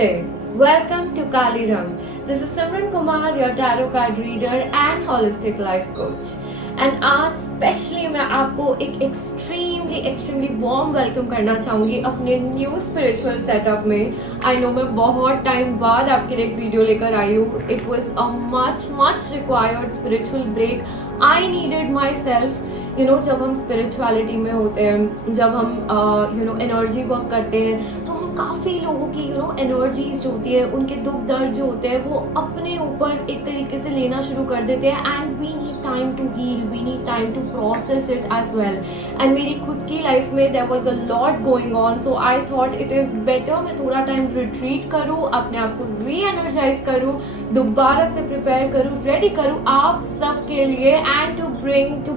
Namaste. Welcome to Kali Rang. This is Simran Kumar, your tarot card reader and holistic life coach. And आज specially मैं आपको एक extremely warm welcome करना चाहूँगी अपने new spiritual setup में. I know मैं बहुत टाइम बाद आपके लिए एक वीडियो लेकर आई हूँ. It was a much required spiritual break. I needed myself. जब हम स्पिरिचुअलिटी में होते हैं, जब हम एनर्जी वर्क करते हैं, तो हम काफ़ी लोगों की एनर्जीज जो होती है, उनके दुख दर्द जो होते हैं, वो अपने ऊपर एक तरीके से लेना शुरू कर देते हैं. And we need time to heal, we need time to process it as well. And मेरी खुद की लाइफ में there was a lot going on, so I thought it is better मैं थोड़ा टाइम रिट्रीट करूँ, अपने आप को री एनर्जाइज करूँ, दोबारा से प्रिपेयर करूँ, रेडी करूँ आप सब के लिए, and to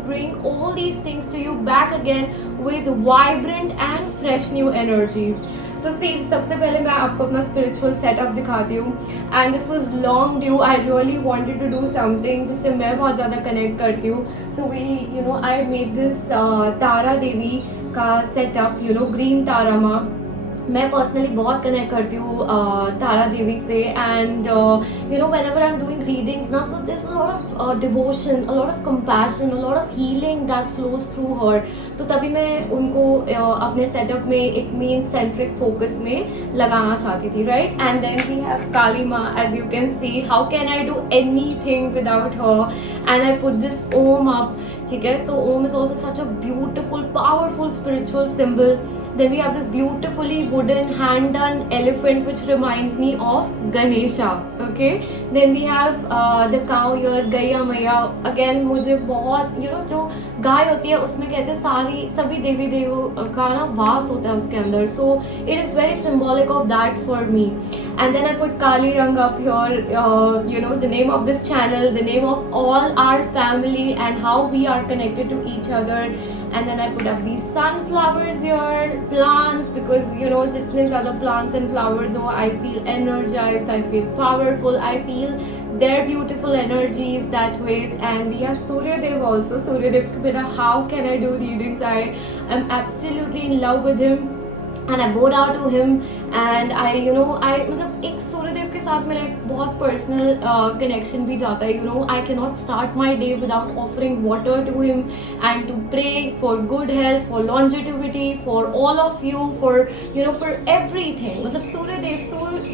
bring all these things to you back again with vibrant and fresh new energies. So see, सबसे पहले मैं आपको अपना spiritual setup दिखाती हूँ. And this was long due. I really wanted to do something जिससे मैं बहुत ज़्यादा connect करती हूँ. So I made this तारा देवी का setup, green तारा माँ. मैं पर्सनली बहुत कनेक्ट करती हूँ तारा देवी से. And whenever I'm doing readings ना, so there's a lot of devotion, a lot of compassion, a lot of healing that flows through her. तो तभी मैं उनको अपने सेटअप में एक मेन सेंट्रिक फोकस में लगाना चाहती थी, right. And then we have Kali Maa. As you can see, how can I do anything without her. And I put this Om up. ठीक है, so Om is also such a beautiful, powerful spiritual symbol. Then we have this beautifully wooden hand-done elephant which reminds me of Ganesha. Okay. Then we have the cow here, Gaiya Maya. Again, मुझे बहुत जो गाय होती है उसमें कहते हैं सभी देवी देवों का ना वास होता है उसके अंदर. So it is very symbolic of that for me. And then I put Kali Rang up here. The name of this channel, the name of all our family, and how we are connected to each other. And then I put up these sunflowers here, plants, because जितने ज़्यादा plants and flowers हो, I feel energized, I feel powerful, I feel their beautiful energies that ways. And we have Surya Dev also. Surya Dev के बिना how can I do readings? I am absolutely in love with him. And I bow down to him. And I मतलब एक सूर्यदेव के साथ मेरा एक बहुत personal connection भी जाता है. I cannot start my day without offering water to him and to pray for good health, for longevity, for all of you, for everything. मतलब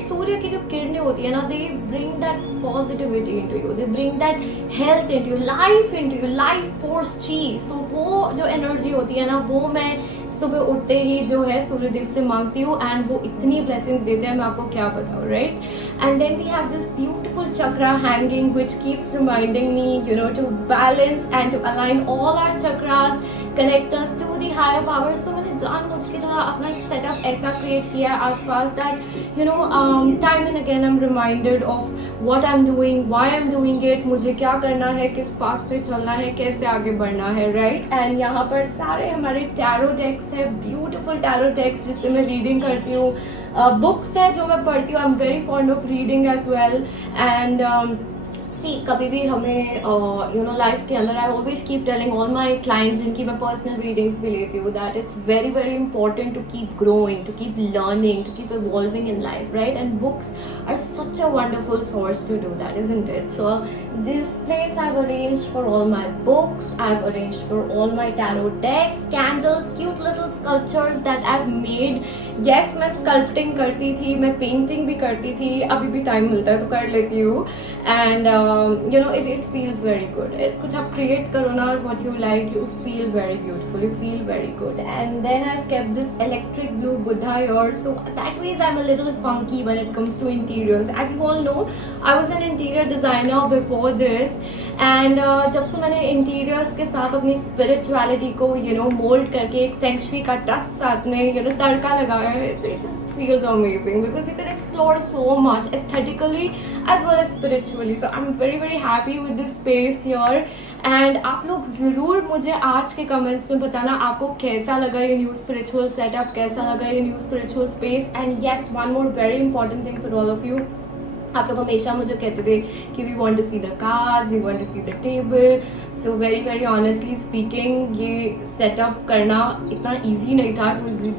सूर्य की जो किरणें होती है ना, they bring that positivity into you, they bring that health into you, life force chi. So वो जो energy होती है ना, वो मैं सुबह उठते ही जो है सूर्यदेव से मांगती हूँ. एंड वो इतनी ब्लेसिंग्स देते हैं, मैं आपको क्या बताऊँ, right. And then we have this beautiful chakra hanging which keeps reminding me to balance and to align all our chakras, connect us to the higher power. So मैंने जानबूझ के थोड़ा अपना एक सेटअप ऐसा क्रिएट किया है आसपास that time and again I am reminded of what I am doing, why I am doing it, मुझे क्या करना है, किस पाथ पे चलना है, कैसे आगे बढ़ना है, राइट. एंड यहाँ पर सारे हमारे टैरो डेक्स है, ब्यूटीफुल टैरो डेक्स जिससे मैं रीडिंग करती हूँ. बुक्स है जो मैं पढ़ती हूँ. I am very fond of reading as well. And कभी भी हमें लाइफ के अंदर I always keep telling all my clients जिनकी मैं पर्सनल रीडिंग्स भी लेती हूँ that it's very very important to keep growing, to keep learning, to keep evolving in life, right. And books are such a wonderful source to do that, isn't it? So this place I've arranged for all my books, I've arranged for all my tarot decks, candles, cute little sculptures that I've made. Yes, मैं sculpting करती थी, मैं painting भी करती थी, अभी भी time मिलता है तो कर लेती हूँ. And it feels very good. कुछ आप create करो ना, what you like, you feel very beautiful, you feel very good. And then I've kept this electric blue Buddha here, so that ways I'm a little funky when it comes to interiors. As you all know, I was an interior designer before this. And जब से मैंने interiors के साथ अपनी spirituality को mould करके एक feng shui का टच साथ में तड़का लगाया है, it just feels amazing because you can explore so much aesthetically as well as spiritually. So I am very very happy with this space here. And आप लोग ज़रूर मुझे आज के कमेंट्स में बताना आपको कैसा लगा ये न्यू स्पिरिचुअल सेटअप, कैसा लगा ये new spiritual space. And yes, one more very important thing for all of you. आप लोग हमेशा मुझे कहते थे कि we want to see the cards, we want to see the table. So very honestly speaking ये सेटअप करना इतना ईजी नहीं था.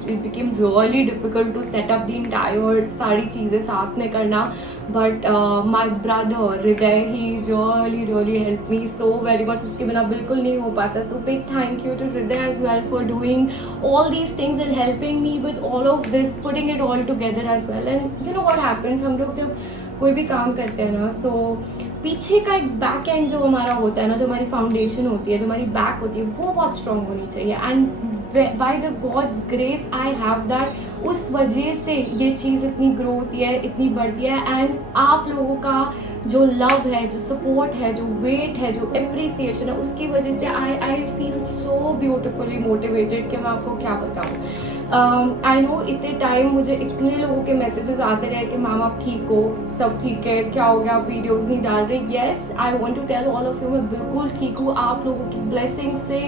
It became really difficult to set up the entire सारी चीज़ें साथ में करना. But my brother Hriday he really help me so very much. उसके बिना बिल्कुल नहीं हो पाता. So big thank you to Hriday as well for doing all these things and helping me with all of this, putting it all together as well. And you know what happens, हम लोग जब कोई भी काम करते हैं ना, so पीछे का एक बैक एंड जो हमारा होता है ना, जो हमारी फाउंडेशन होती है, जो हमारी बैक होती है, वो बहुत स्ट्रांग होनी चाहिए. And by the gods grace I have that. उस वजह से ये चीज़ इतनी ग्रो होती है, इतनी बढ़ती है. एंड आप लोगों का जो लव है, जो सपोर्ट है, जो वेट है, जो अप्रिसिएशन है, उसकी वजह से I feel so beautifully motivated कि मैं आपको क्या बताऊँ. आई नो इतने टाइम मुझे इतने लोगों के मैसेजेस आते रहे कि मैम आप ठीक हो, सब ठीक है, क्या हो गया, आप वीडियोज़ नहीं डाल रहे. Yes, I want to tell all of you, मैं बिल्कुल ठीक हूँ. आप लोगों की ब्लेसिंग से,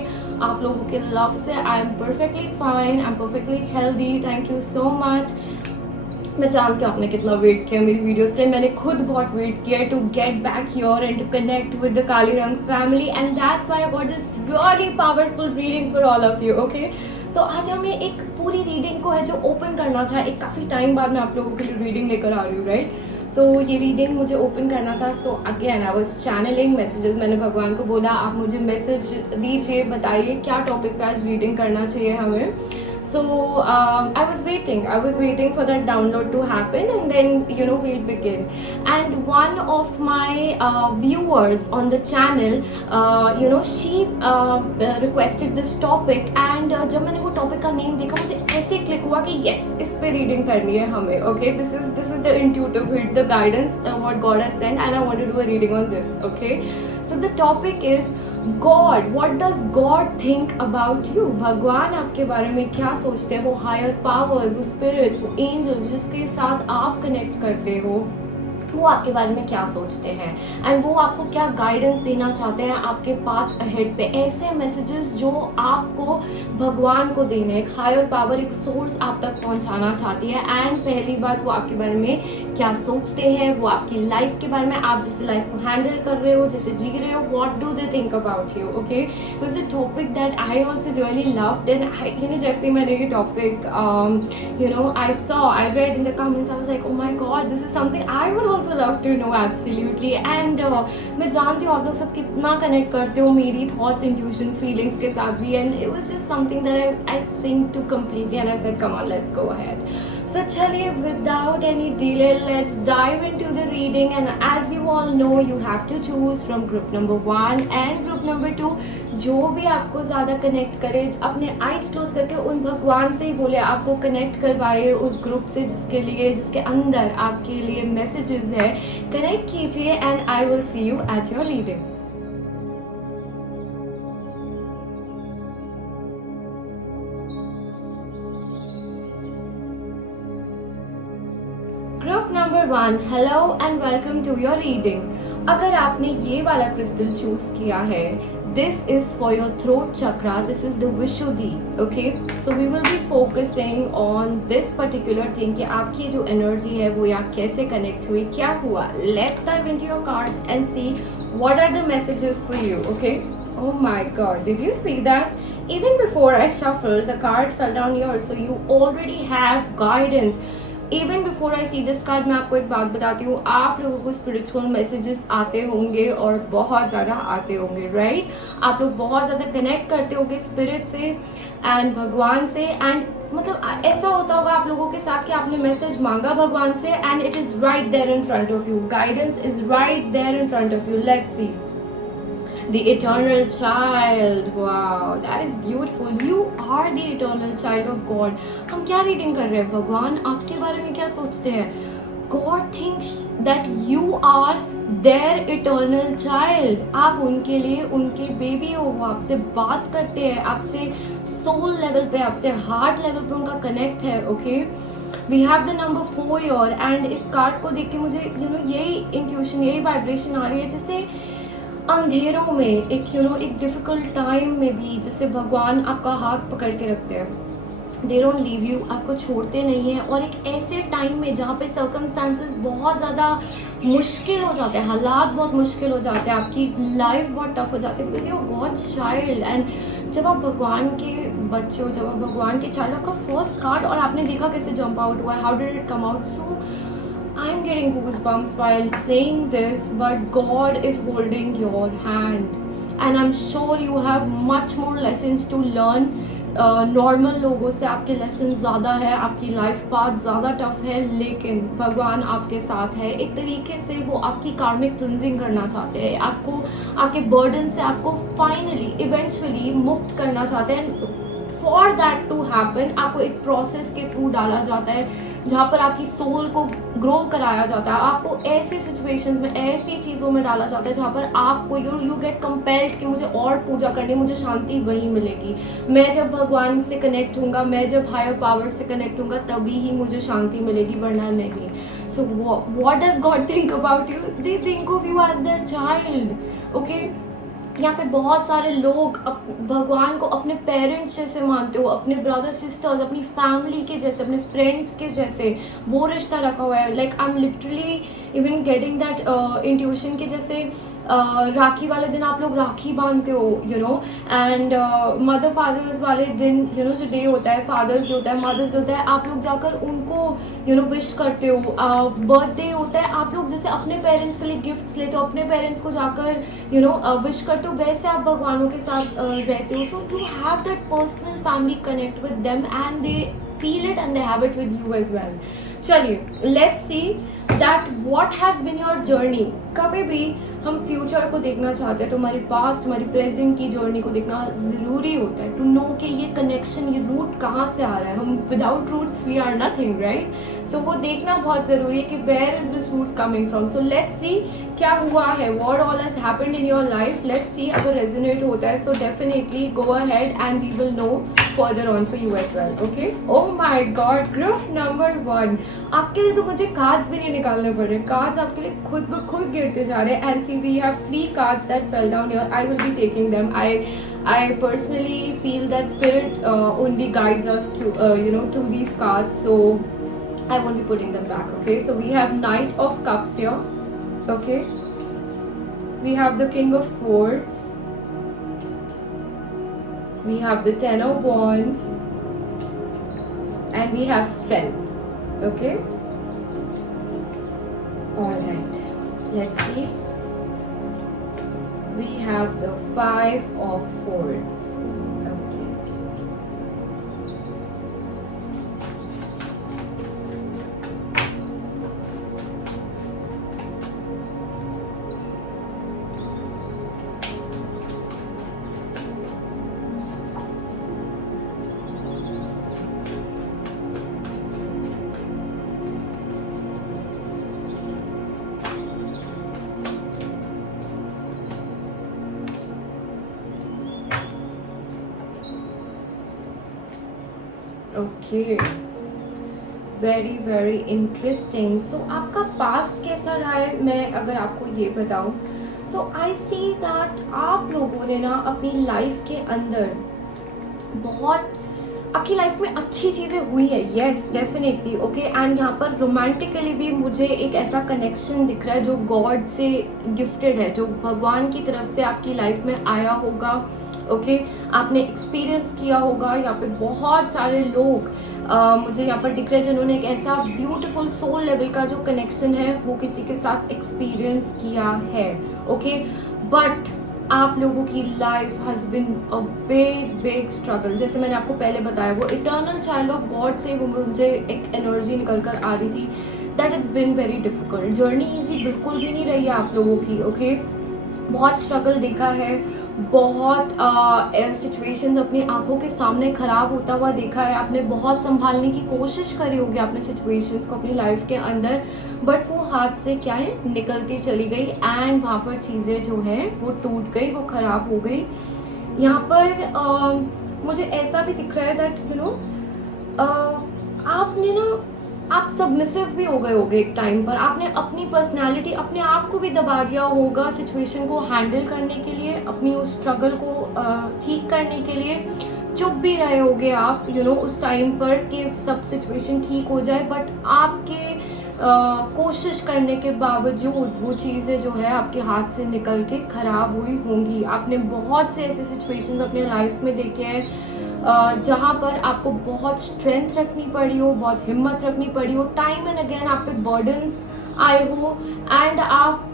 आप लोगों के लव से I am perfectly fine, I am perfectly healthy. Thank you so much. मैं जानती हूँ आपने कितना वेट किया मेरी वीडियोस के लिए. मैंने खुद बहुत वेट किया to get back here and to connect with the Kali Rang family. And that's why I got this really powerful reading for all of you. Okay, so आज हमें एक पूरी रीडिंग को है जो ओपन करना था. एक काफ़ी टाइम बाद मैं आप लोगों के लिए रीडिंग लेकर आ रही हूँ, राइट. सो ये रीडिंग मुझे ओपन करना था. So again I was channelling messages. मैंने भगवान को बोला आप मुझे मैसेज दीजिए, बताइए क्या टॉपिक पे आज रीडिंग करना चाहिए हमें. So I was waiting for that download to happen, and then we'll begin. And one of my viewers on the channel, she requested this topic, and जब मैंने वो टॉपिक का नेम देखा मुझे ऐसे क्लिक हुआ कि yes, इस पे रीडिंग करनी है हमें. Okay, this is the intuitive hit, the guidance what God has sent, and I want to do a reading on this. Okay, so the topic is God. What does God think about you? भगवान आपके बारे में क्या सोचते हैं? वो higher powers, वो spirits, वो एंजल्स जिसके साथ आप कनेक्ट करते हो, वो आपके बारे में क्या सोचते हैं, एंड वो आपको क्या गाइडेंस देना चाहते हैं आपके पाथ अहेड पे. ऐसे मैसेजेस जो आपको भगवान को देने, एक हायर पावर, एक सोर्स आप तक पहुंचाना चाहती है. एंड पहली बात, वो आपके बारे में क्या सोचते हैं, वो आपकी लाइफ के बारे में, आप जिस लाइफ को हैंडल कर रहे हो, जिसे जी रहे हो, what do they think about you. Okay, तो it's a topic that I also really loved. And जैसे मैंने ये topic I read in the comments, I was like oh my god, this is something I would also love to know absolutely. And मैं जानती हूँ आप लोग सब कितना कनेक्ट करते हो मेरी थॉट्स, इंट्यूशंस, फीलिंग्स के साथ भी. And it was just something that I synced to completely, and I said come on, let's go ahead. So चलिए, without any delay, let's dive into the reading. And as you all know, you have to choose from group number 1 and group number 2. जो भी आपको ज़्यादा connect करे, अपने eyes close करके उन भगवान से ही बोले, आपको कनेक्ट करवाए उस ग्रुप से जिसके अंदर आपके लिए मैसेजेस है. कनेक्ट कीजिए and I will see you at your reading. Group number 1, hello and welcome to your reading. अगर आपने ये वाला क्रिस्टल चूज किया है, this is for your throat chakra. This is the Vishuddhi. Okay, so we will be focusing on this particular thing कि आपकी जो energy है वो यहाँ कैसे कनेक्ट हुई, क्या हुआ. Let's dive into your cards and see what are the messages for you. Okay, oh my god, did you see that? Even before I shuffled, the card fell down here, so you already have guidance. Even before I see this card, मैं आपको एक बात बताती हूँ, आप लोगों को spiritual messages आते होंगे और बहुत ज़्यादा आते होंगे, राइट. आप लोग बहुत ज़्यादा कनेक्ट करते होंगे स्पिरिट से एंड भगवान से. एंड मतलब ऐसा होता होगा आप लोगों के साथ कि आपने मैसेज मांगा भगवान से and it is right there in front of you. Guidance is right there in front of you. Let's see. The eternal child. Wow, that is beautiful. You are the eternal child of God. हम क्या reading कर रहे हैं? भगवान आपके बारे में क्या सोचते हैं? God thinks that you are their eternal child. आप उनके लिए उनके बेबी हो. वो आपसे बात करते हैं, आपसे सोल लेवल पे, आपसे हार्ट लेवल पे उनका कनेक्ट है. Okay, we have the number 4 your. And इस कार्ड को देख के मुझे यही इंट्यूशन, यही वाइब्रेशन आ रही है, जैसे अंधेरों में एक एक डिफिकल्ट टाइम में भी जैसे भगवान आपका हाथ पकड़ के रखते हैं. दे डोंट लीव यू, आपको छोड़ते नहीं हैं। और एक ऐसे टाइम में जहाँ पे सर्कमस्टांसेस बहुत ज़्यादा मुश्किल हो जाते हैं, हालात बहुत मुश्किल हो जाते हैं, आपकी लाइफ बहुत टफ हो जाती है, because you are God's child. And जब आप भगवान के बच्चे हो, जब आप भगवान के चाइल्ड, आपका फर्स्ट कार्ड और आपने देखा कैसे जंप आउट हुआ है, how did it come out, so I'm getting goosebumps while saying this, but God is holding your hand, and I'm sure you have much more lessons to learn. Normal लोगों से आपके lesson ज़्यादा है, आपकी life path ज़्यादा tough है, लेकिन भगवान आपके साथ है। एक तरीके से वो आपकी कार्मिक क्लिंजिंग करना चाहते हैं, आपको आपके बर्डन से आपको फाइनली इवेंचुअली मुक्त करना चाहते हैं। फॉर दैट टू हैपन आपको एक प्रोसेस के थ्रू डाला जाता है, जहाँ पर आपकी सोल को ग्रो कराया जाता है, आपको ऐसी सिचुएशंस में, ऐसी चीज़ों में डाला जाता है जहाँ पर आपको यू गेट कंपेल्ड कि मुझे और पूजा करनी, मुझे शांति वहीं मिलेगी। मैं जब भगवान से कनेक्ट हूँगा, मैं जब हायर पावर से कनेक्ट हूँगा, तभी ही मुझे शांति मिलेगी, वरना नहीं। So what does God think about you? They think of you as their child, okay. यहाँ पे बहुत सारे लोग भगवान को अपने पेरेंट्स जैसे मानते हो, अपने ब्रदर सिस्टर्स, अपनी फैमिली के जैसे, अपने फ्रेंड्स के जैसे वो रिश्ता रखा हुआ है। Like I am literally even getting that intuition के जैसे राखी वाले दिन आप लोग राखी बांधते हो, you know, and mother father's वाले दिन, यू नो, जो डे होता है, फादर्स डे होता है, मदर्स डे होता है, आप लोग जाकर उनको यू नो विश करते हो। बर्थडे होता है, आप लोग जैसे अपने पेरेंट्स के लिए गिफ्ट्स लेते हो, अपने पेरेंट्स को जाकर यू नो विश करते हो, वैसे आप भगवानों के साथ रहते हो। So you have that personal family connect with them and they feel it and they have it with you as well. चलिए let's see that what has been your journey. कभी भी हम फ्यूचर को देखना चाहते हैं तो हमारी पास्ट, हमारी प्रेजेंट की जर्नी को देखना ज़रूरी होता है, टू नो कि ये कनेक्शन, ये रूट कहाँ से आ रहा है। हम without roots we are nothing, right? So वो देखना बहुत ज़रूरी है कि where is this root coming from. So let's see क्या हुआ है, what all has happened in your life. Let's see अगर रेजोनेट होता है so definitely go ahead and we will know further on for you as well, okay? Oh my god, group number 1, आपके लिए तो मुझे कार्ड्स भी नहीं निकालने पड़ रहे, कार्ड्स आपके लिए खुद ब खुद गिरते जा रहे हैं। And see, we have 3 cards that fell down here. I will be taking them. I personally feel that spirit only guides us to you know, to these cards, so I won't be putting them back, okay? So we have Knight of Cups here, okay? We have the King of Swords. We have the Ten of Wands, and we have Strength, okay? Alright, let's see. We have the Five of Swords, okay. Okay, very very interesting. So आपका past कैसा रहा है, मैं अगर आपको ये बताऊं, सो आई see that आप लोगों ने ना अपनी लाइफ के अंदर बहुत, आपकी लाइफ में अच्छी चीज़ें हुई है, येस डेफिनेटली, ओके। एंड यहाँ पर रोमांटिकली भी मुझे एक ऐसा कनेक्शन दिख रहा है जो गॉड से गिफ्टेड है, जो भगवान की तरफ से आपकी लाइफ में आया होगा, ओके। आपने एक्सपीरियंस किया होगा। यहाँ पे बहुत सारे लोग मुझे यहाँ पर दिख रहे हैं जिन्होंने एक ऐसा ब्यूटीफुल सोल लेवल का जो कनेक्शन है वो किसी के साथ एक्सपीरियंस किया है, ओके। बट आप लोगों की life has been a big big struggle. जैसे मैंने आपको पहले बताया, वो इटर्नल चाइल्ड ऑफ गॉड से वो मुझे एक एनर्जी निकल कर आ रही थी, that is been very difficult. Journey easy बिल्कुल भी नहीं रही है आप लोगों की, ओके। बहुत स्ट्रगल देखा है, बहुत सिचुएशंस अपनी आंखों के सामने ख़राब होता हुआ देखा है, आपने बहुत संभालने की कोशिश करी होगी आपने सिचुएशंस को अपनी लाइफ के अंदर, बट वो हाथ से क्या है निकलती चली गई एंड वहाँ पर चीज़ें जो हैं वो टूट गई, वो ख़राब हो गई। यहाँ पर मुझे ऐसा भी दिख रहा है दैट यू नो आपने ना, आप सबमिसिव भी हो गए होगे एक टाइम पर, आपने अपनी पर्सनालिटी, अपने आप को भी दबा दिया होगा सिचुएशन को हैंडल करने के लिए, अपनी उस स्ट्रगल को ठीक करने के लिए, चुप भी रहे होगे आप उस टाइम पर कि सब सिचुएशन ठीक हो जाए, बट आपके कोशिश करने के बावजूद वो चीज़ें जो है आपके हाथ से निकल के ख़राब हुई होंगी। आपने बहुत से ऐसे सिचुएशंस अपने लाइफ में देखे हैं जहाँ पर आपको बहुत स्ट्रेंथ रखनी पड़ी हो, बहुत हिम्मत रखनी पड़ी हो, टाइम एंड अगेन आप पे बर्डन्स आए हो एंड आप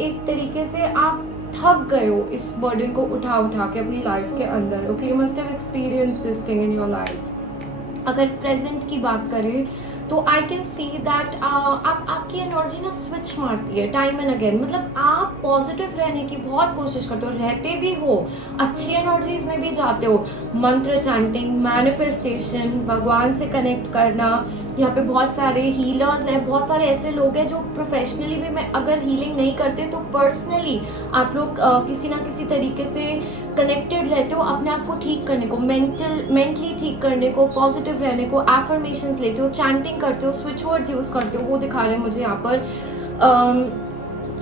एक तरीके से आप थक गए हो इस बर्डन को उठा उठा के अपनी लाइफ के अंदर। Okay, you must have experience this thing in your life. अगर प्रेजेंट की बात करें तो आई कैन सी दैट आपकी एनर्जी ना स्विच मारती है टाइम एंड अगेन। मतलब आप पॉजिटिव रहने की बहुत कोशिश करते हो, रहते भी हो, अच्छी एनर्जीज में भी जाते हो, मंत्र चैंटिंग, मैनिफेस्टेशन, भगवान से कनेक्ट करना। यहाँ पे बहुत सारे हीलर्स हैं, बहुत सारे ऐसे लोग हैं जो प्रोफेशनली भी मैं अगर हीलिंग नहीं करते तो पर्सनली आप लोग किसी ना किसी तरीके से कनेक्टेड रहते हो अपने आप को ठीक करने को, मेंटली ठीक करने को, पॉजिटिव रहने को, एफर्मेशंस लेते हो, चैंटिंग करते हो, स्विच वर्ड्स यूज़ करते हो। वो दिखा रहे हैं मुझे यहाँ पर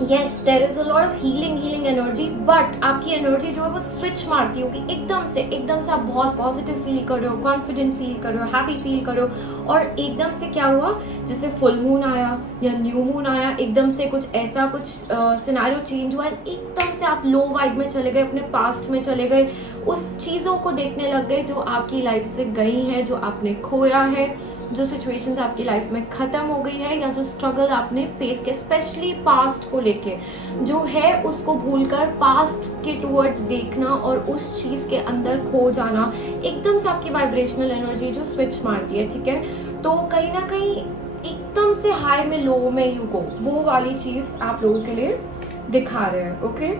yes there is a lot of healing energy, but आपकी एनर्जी जो है वो स्विच मारती होगी एकदम से आप बहुत पॉजिटिव फील कर रहे हो, कॉन्फिडेंट फील कर रहे हो, हैप्पी फील कर रहे हो, और एकदम से क्या हुआ, जैसे फुल मून आया या न्यू मून आया, एकदम से कुछ ऐसा कुछ सिनेरियो चेंज हुआ, एकदम से आप लो वाइब में चले गए, अपने पास्ट में चले गए, उस चीज़ों को देखने लग गए जो आपकी लाइफ से गई है, जो आपने खोया है, जो सिचुएशंस आपकी लाइफ में ख़त्म हो गई है, या जो स्ट्रगल आपने फेस किया, स्पेशली पास्ट को लेके जो है उसको भूलकर पास्ट के टूवर्ड्स देखना और उस चीज़ के अंदर खो जाना, एकदम से आपकी वाइब्रेशनल एनर्जी जो स्विच मारती है। ठीक है, तो कहीं ना कहीं एकदम से हाई में लो में यू गो, वो वाली चीज़ आप लोगों के लिए दिखा रहे हैं। ओके,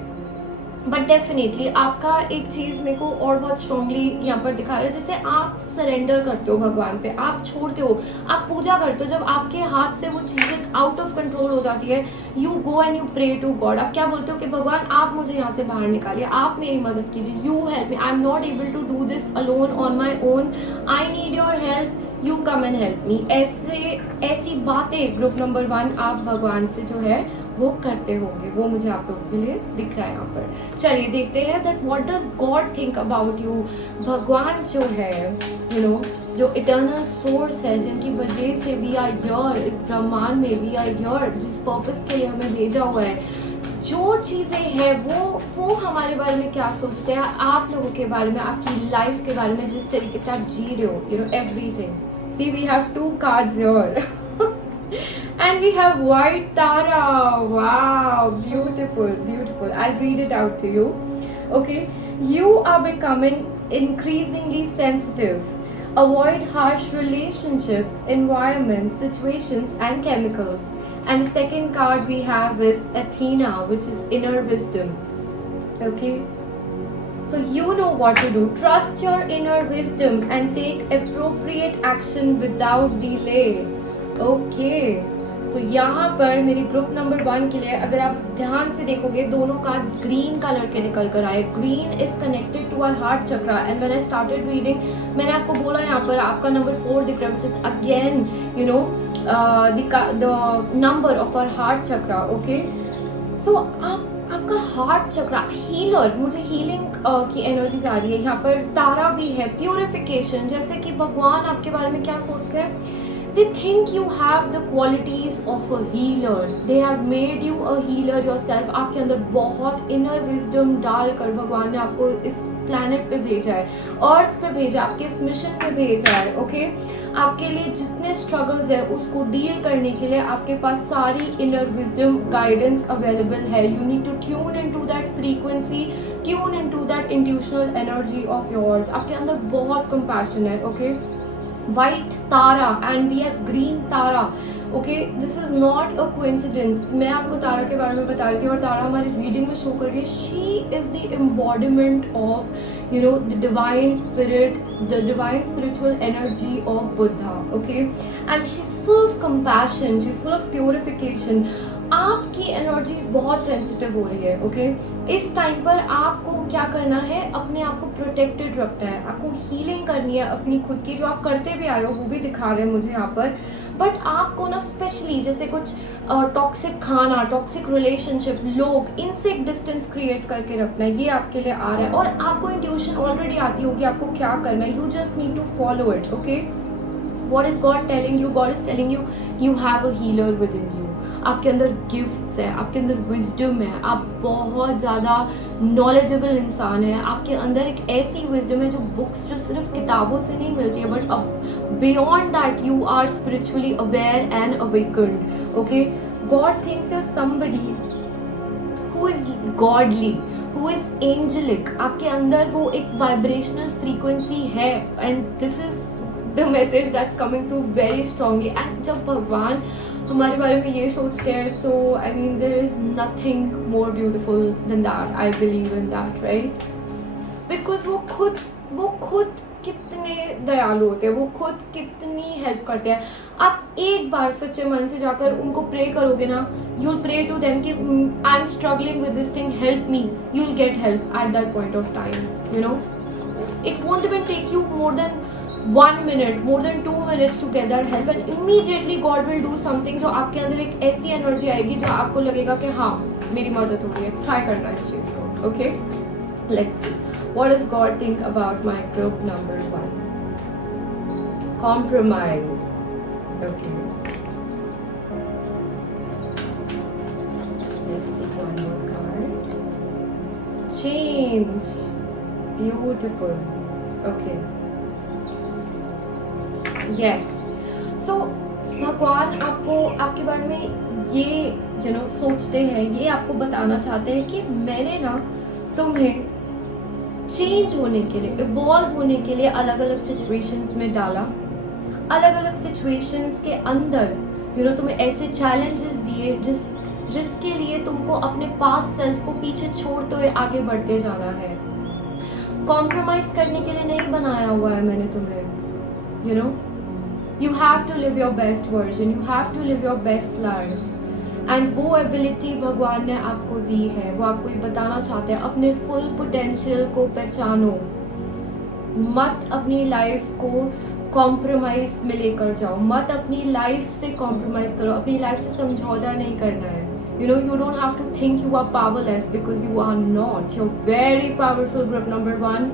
बट डेफिनेटली आपका एक चीज़ मेरे को और बहुत स्ट्रांगली यहाँ पर दिखा रहा है, जैसे आप सरेंडर करते हो भगवान पे, आप छोड़ते हो, आप पूजा करते हो, जब आपके हाथ से वो चीज़ें आउट ऑफ कंट्रोल हो जाती है, you go and you pray to God. आप क्या बोलते हो कि भगवान आप मुझे यहाँ से बाहर निकालिए, आप मेरी मदद कीजिए, you help me, I am not able to do this alone on my own, I need your help, you come and help me. ऐसी बातें ग्रुप नंबर 1 आप भगवान से जो है वो करते होंगे, वो मुझे आप लोगों के लिए दिख रहा है यहाँ पर। चलिए देखते हैं that what does God think about you. भगवान जो है जो इटर्नल सोर्स है, जिनकी वजह से वी आर हियर इस ब्रह्मांड में, वी आर हियर जिस पर्पस के लिए हमें भेजा हुआ है, जो चीज़ें हैं वो हमारे बारे में क्या सोचते हैं, आप लोगों के बारे में, आपकी लाइफ के बारे में, जिस तरीके से आप जी रहे हो, everything. See we have 2 cards here and we have white Tara. Wow, beautiful. I'll read it out to you. Okay, you are becoming increasingly sensitive. Avoid harsh relationships, environments, situations and chemicals. And the second card we have is Athena, which is inner wisdom. Okay, so you know what to do. Trust your inner wisdom and take appropriate action without delay. Okay, so यहाँ पर मेरी group number 1 के लिए अगर आप ध्यान से देखोगे, दोनों कार्ड्स ग्रीन कलर के निकल कर आए। Green is connected to our heart chakra, and when I started reading मैंने आपको बोला यहाँ पर आपका नंबर 4 दिख रहा है, which is again the number of our heart chakra. Okay, so आपका हार्ट चक्रा हीलर, मुझे हीलिंग की एनर्जीज आ रही है यहाँ पर। तारा भी है, प्योरिफिकेशन, जैसे कि भगवान आपके बारे में क्या सोचते हैं, they think you have the qualities of a healer, they have made you a healer yourself। आपके अंदर बहुत inner wisdom डालकर भगवान ने आपको इस प्लैनेट पे भेजा है, अर्थ पे भेजा, आपके इस मिशन पे भेजा है। ओके, आपके लिए जितने स्ट्रगल्स है उसको डील करने के लिए आपके पास सारी इनर विजडम गाइडेंस अवेलेबल है। You need to tune in to that frequency, tune in to that intuitional energy of yours. आपके अंदर बहुत कंपैशन है। Okay, white Tara and we have green Tara. Okay, this is not a coincidence। मैं आपको तारा के बारे में बता रही थी और तारा हमारी रीडिंग में शो कर रही है। She is the embodiment of the divine spirit, the divine spiritual energy of Buddha. Okay, and she's full of compassion, she's full of purification। आपकी एनर्जीज बहुत सेंसिटिव हो रही है। ओके, इस टाइम पर आपको क्या करना है, अपने आप को प्रोटेक्टेड रखना है, आपको हीलिंग करनी है अपनी खुद की, जो आप करते भी आए हो वो भी दिखा रहे हैं मुझे यहाँ पर। बट आपको ना ना स्पेशली जैसे कुछ टॉक्सिक खाना, टॉक्सिक रिलेशनशिप, लोग, इनसे एक डिस्टेंस क्रिएट करके रखना है, ये आपके लिए आ रहा है। और आपको इंट्यूशन ऑलरेडी आती होगी आपको क्या करना है, you just need to follow it, okay. What is God telling you? God is telling you you have a healer within you. आपके अंदर गिफ्ट्स है, आपके अंदर विजडम है, आप बहुत ज़्यादा नॉलेजेबल इंसान है, आपके अंदर एक ऐसी विजडम है जो बुक्स, जो सिर्फ किताबों से नहीं मिलती है, बट अब beyond that you are spiritually aware and awakened, okay. God thinks you somebody who is godly, who is angelic. आपके अंदर वो एक वाइब्रेशनल फ्रीक्वेंसी है, and this is the message that's coming through very strongly. And जब भगवान हमारे बारे में ये सोचते हैं, so I mean there is nothing more beautiful than that, I believe in that, right. Because वो खुद कितने दयालु होते हैं, वो खुद कितनी हेल्प करते हैं। आप एक बार सच्चे मन से जाकर उनको प्रे करोगे ना, you will pray to them कि I am struggling with this thing, help me, you will get help at that point of time, you know. It won't even take you more than 1 minute, more than 2 minutes to get that help, and immediately God will do something जो आपके अंदर एक ऐसी energy आएगी जो आपको लगेगा कि हाँ मेरी मदद हो रही है, ट्राई करना इस चीज़ को, okay. Let's see what does God think about my group number 1, compromise, okay। Let's see one more card, change, beautiful, okay। Yes, so भगवान आपको आपके बारे में ये सोचते हैं, ये आपको बताना चाहते हैं कि मैंने ना तुम्हें चेंज होने के लिए, इवॉल्व होने के लिए अलग अलग सिचुएशंस में डाला, अलग अलग सिचुएशंस के अंदर तुम्हें ऐसे चैलेंजेस दिए जिसके लिए तुमको अपने पास्ट सेल्फ को पीछे छोड़ते हुए आगे बढ़ते जाना है। कॉम्प्रोमाइज करने के लिए नहीं बनाया हुआ है मैंने तुम्हें, You have to live your best version, you have to live your best life, and वो एबिलिटी भगवान ने आपको दी है, वो आपको ये बताना चाहते हैं अपने फुल पोटेंशियल को पहचानो, मत अपनी लाइफ को कॉम्प्रोमाइज में लेकर जाओ, मत अपनी लाइफ से कॉम्प्रोमाइज करो, अपनी लाइफ से समझौता नहीं करना है। You don't have to think you are powerless, because you are not. You're very powerful, group number 1.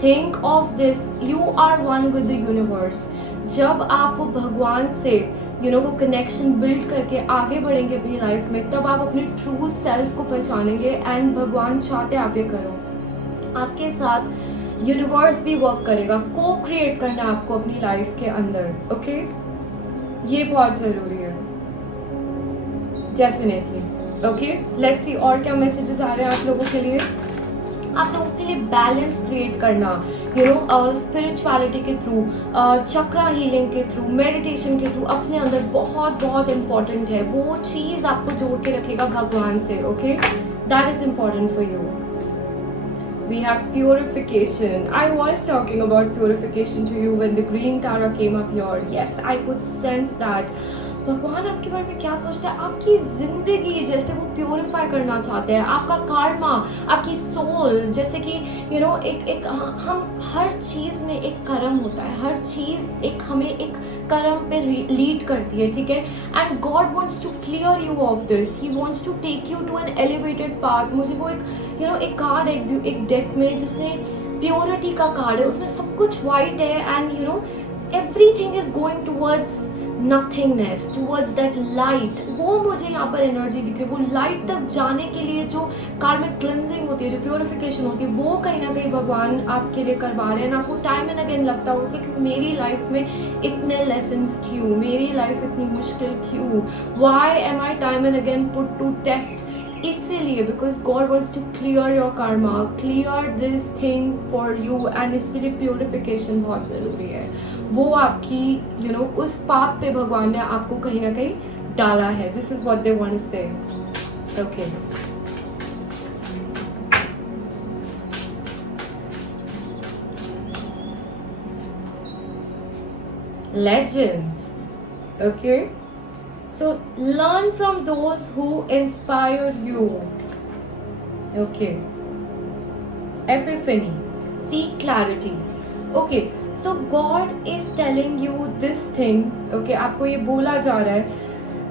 Think of this, you are one with the universe. जब आप वो भगवान से वो कनेक्शन बिल्ड करके आगे बढ़ेंगे अपनी लाइफ में, तब आप अपने ट्रू सेल्फ को पहचानेंगे, एंड भगवान चाहते आप ये करो। आपके साथ यूनिवर्स भी वर्क करेगा, को क्रिएट करना है आपको अपनी लाइफ के अंदर, ओके। ये बहुत जरूरी है, डेफिनेटली, ओके। लेट्स सी और क्या मैसेजेस आ रहे हैं आप लोगों के लिए। आप लोगों के लिए बैलेंस क्रिएट करना, स्पिरिचुअलिटी के थ्रू, चक्रा हीलिंग के थ्रू, मेडिटेशन के थ्रू अपने अंदर बहुत बहुत इंपॉर्टेंट है। वो चीज़ आपको जोड़ के रखेगा भगवान से, okay. That is important for you. We have purification. I was talking about purification to you when the green Tara came up here. Yes, I could sense that. भगवान आपके बारे में क्या सोचते हैं, आपकी जिंदगी जैसे वो प्योरीफाई करना चाहते हैं, आपका कार्मा, आपकी सोल, जैसे कि एक हम हर चीज़ में एक कर्म होता है, हर चीज़ एक हमें एक कर्म पे लीड करती है, ठीक है। And God wants to clear you of this, he wants to take you to an elevated path. मुझे वो एक कार्ड है एक डेक में जिसमें प्योरिटी का कार्ड है, उसमें सब कुछ वाइट है, and everything is going towards nothingness, towards that light. वो मुझे यहाँ पर एनर्जी दिख रही है, वो लाइट तक जाने के लिए जो कार्मिक क्लिंजिंग होती है, जो प्योरिफिकेशन होती है, वो कहीं ना कहीं भगवान आपके लिए करवा रहे हैं। आपको टाइम एंड अगेन लगता होगा कि मेरी लाइफ में इतने लेसन्स क्यों, मेरी लाइफ इतनी मुश्किल क्यों, why am I time and again put to test. इसीलिए because God wants to clear your karma, clear this thing for you, and इसके लिए प्योरिफिकेशन बहुत ज़रूरी है। वो आपकी उस पाथ पे भगवान ने आपको कहीं ना कहीं डाला है। This is what they want to say, okay. Legends, okay. So learn from those who inspire you, okay. Epiphany, seek clarity, okay. So God is telling you this thing, okay, आपको ये बोला जा रहा है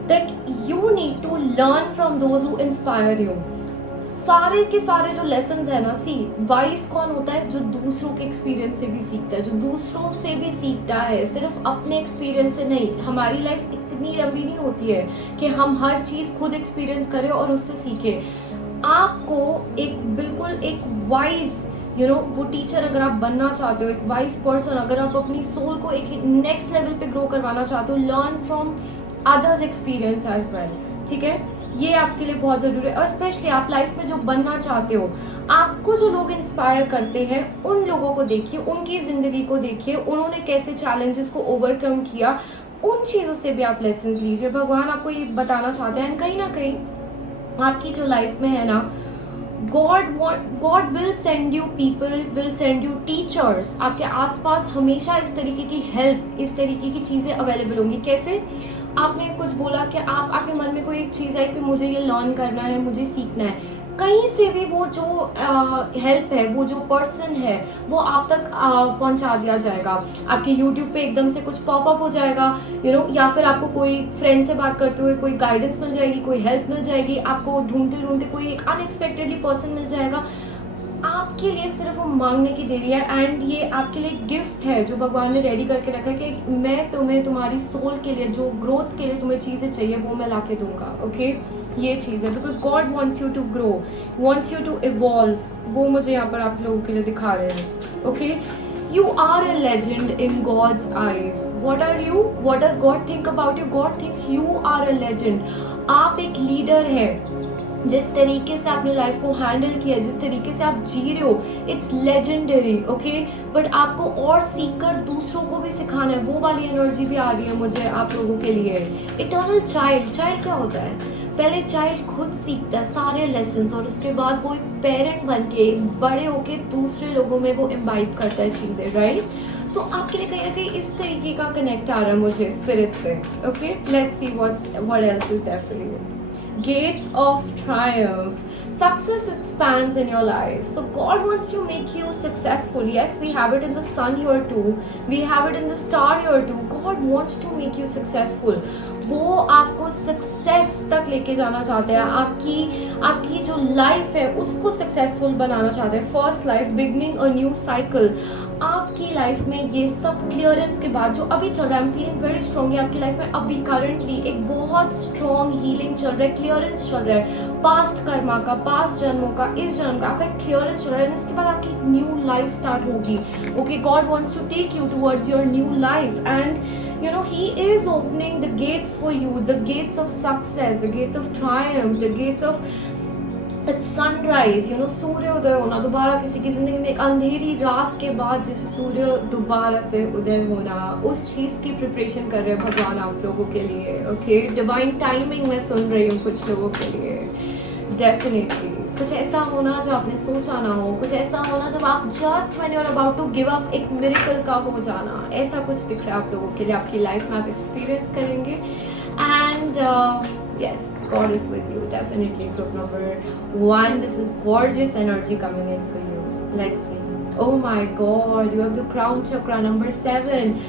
that you need to learn from those who inspire you. सारे के सारे जो लेसन्स है ना, सी वाइज कौन होता है? जो दूसरों के एक्सपीरियंस से भी सीखता है, जो दूसरों से भी सीखता है, सिर्फ अपने एक्सपीरियंस से नहीं। हमारी लाइफ इतनी लंबी नहीं होती है कि हम हर चीज़ खुद एक्सपीरियंस करें और उससे सीखें। आपको एक बिल्कुल एक वाइज वो टीचर अगर आप बनना चाहते हो, एक वाइज पर्सन, अगर आप अपनी सोल को एक नेक्स्ट लेवल पे ग्रो करवाना चाहते हो, learn from others experience as well, ठीक है? ये आपके लिए बहुत ज़रूरी है। और स्पेशली आप लाइफ में जो बनना चाहते हो, आपको जो लोग इंस्पायर करते हैं उन लोगों को देखिए, उनकी ज़िंदगी को देखिए, उन्होंने कैसे चैलेंजेस को ओवरकम किया, उन चीज़ों से भी आप लेसन्स लीजिए। भगवान आपको ये बताना चाहते हैं, कहीं ना कहीं आपकी जो लाइफ में है ना, God will send you people, will send you teachers। आपके आसपास हमेशा इस तरीके की हेल्प, इस तरीके की चीज़ें अवेलेबल होंगी। कैसे? आपने कुछ बोला कि आपके मन में कोई एक चीज़ आई कि मुझे ये लर्न करना है, मुझे सीखना है, कहीं से भी वो जो हेल्प है, वो जो पर्सन है, वो आप तक पहुंचा दिया जाएगा। आपके यूट्यूब पे एकदम से कुछ पॉपअप हो जाएगा, या फिर आपको कोई फ्रेंड से बात करते हुए कोई गाइडेंस मिल जाएगी, कोई हेल्प मिल जाएगी, आपको ढूंढते ढूंढते कोई एक अनएक्सपेक्टेडली पर्सन मिल जाएगा। आपके लिए सिर्फ वो मांगने की देरी है, एंड ये आपके लिए गिफ्ट है जो भगवान ने रेडी करके रखा है कि मैं तुम्हें तुम्हारी सोल के लिए, जो ग्रोथ के लिए तुम्हें चीज़ें चाहिए, वो मैं ला के दूंगा। ओके, ये चीज़ है, because God wants you to grow, wants you to evolve. वो मुझे यहाँ पर आप लोगों के लिए दिखा रहे हैं। Okay, you are a legend in God's eyes. What are you? What does God think about you? God thinks you are a legend. आप एक लीडर है। जिस तरीके से आपने लाइफ को हैंडल किया, जिस तरीके से आप जी रहे हो, इट्स लेजेंडरी। ओके, बट आपको और सीखकर दूसरों को भी सिखाना है, वो वाली एनर्जी भी आ रही है मुझे आप लोगों के लिए। इटर्नल चाइल्ड, चाइल्ड क्या होता है? पहले चाइल्ड खुद सीखता है सारे लेसन्स, और उसके बाद वो एक पेरेंट बन के बड़े होके दूसरे लोगों में वो इम्बाइब करता है चीज़ें, राइट? सो आपके लिए कहीं ना कहीं इस तरीके का कनेक्ट आ रहा है मुझे स्पिरिट से। Okay, let's see what else is there for you. Gates of triumph. Success expands in your life. So God wants to make you successful. Yes, we have it in the sun here too. We have it in the star here too. God wants to make you successful. वो आपको success तक लेके जाना चाहते हैं। आपकी जो life है उसको सक्सेसफुल बनाना चाहते हैं। First life, beginning a new cycle. आपकी लाइफ में ये सब क्लियरेंस के बाद जो अभी चल रहा है, I am feeling very strongly, आपकी लाइफ में अभी करंटली एक बहुत स्ट्रॉन्ग हीलिंग चल रहा है, क्लियरेंस चल रहा है, पास्ट कर्मा का, पास्ट जन्मों का, इस जन्म का, आपका एक क्लियरेंस चल रहा है। इसके बाद आपकी न्यू लाइफ स्टार्ट होगी। Okay, God wants to take you towards your new life, and he is opening the gates for you, the gates of success, the gates of triumph, the gates of sunrise. सूर्योदय होना दोबारा किसी की जिंदगी में, एक अंधेरी रात के बाद जैसे सूर्य दोबारा से उदय होना, उस चीज़ की प्रिपरेशन कर रहे हैं भगवान आप लोगों के लिए। ओके, डिवाइन टाइमिंग मैं सुन रही हूँ कुछ लोगों के लिए। डेफिनेटली कुछ ऐसा होना जो आपने सोचा ना हो, कुछ ऐसा होना जब आप just when you are about to give up, एक मिरेकल का हो जाना, ऐसा कुछ दिख रहा है आप लोगों के लिए। आपकी लाइफ में आप एक्सपीरियंस करेंगे, and yes, God is with you, definitely. Group number 1, this is gorgeous energy coming in for you. Let's see. Oh my God, you have the crown chakra number 7.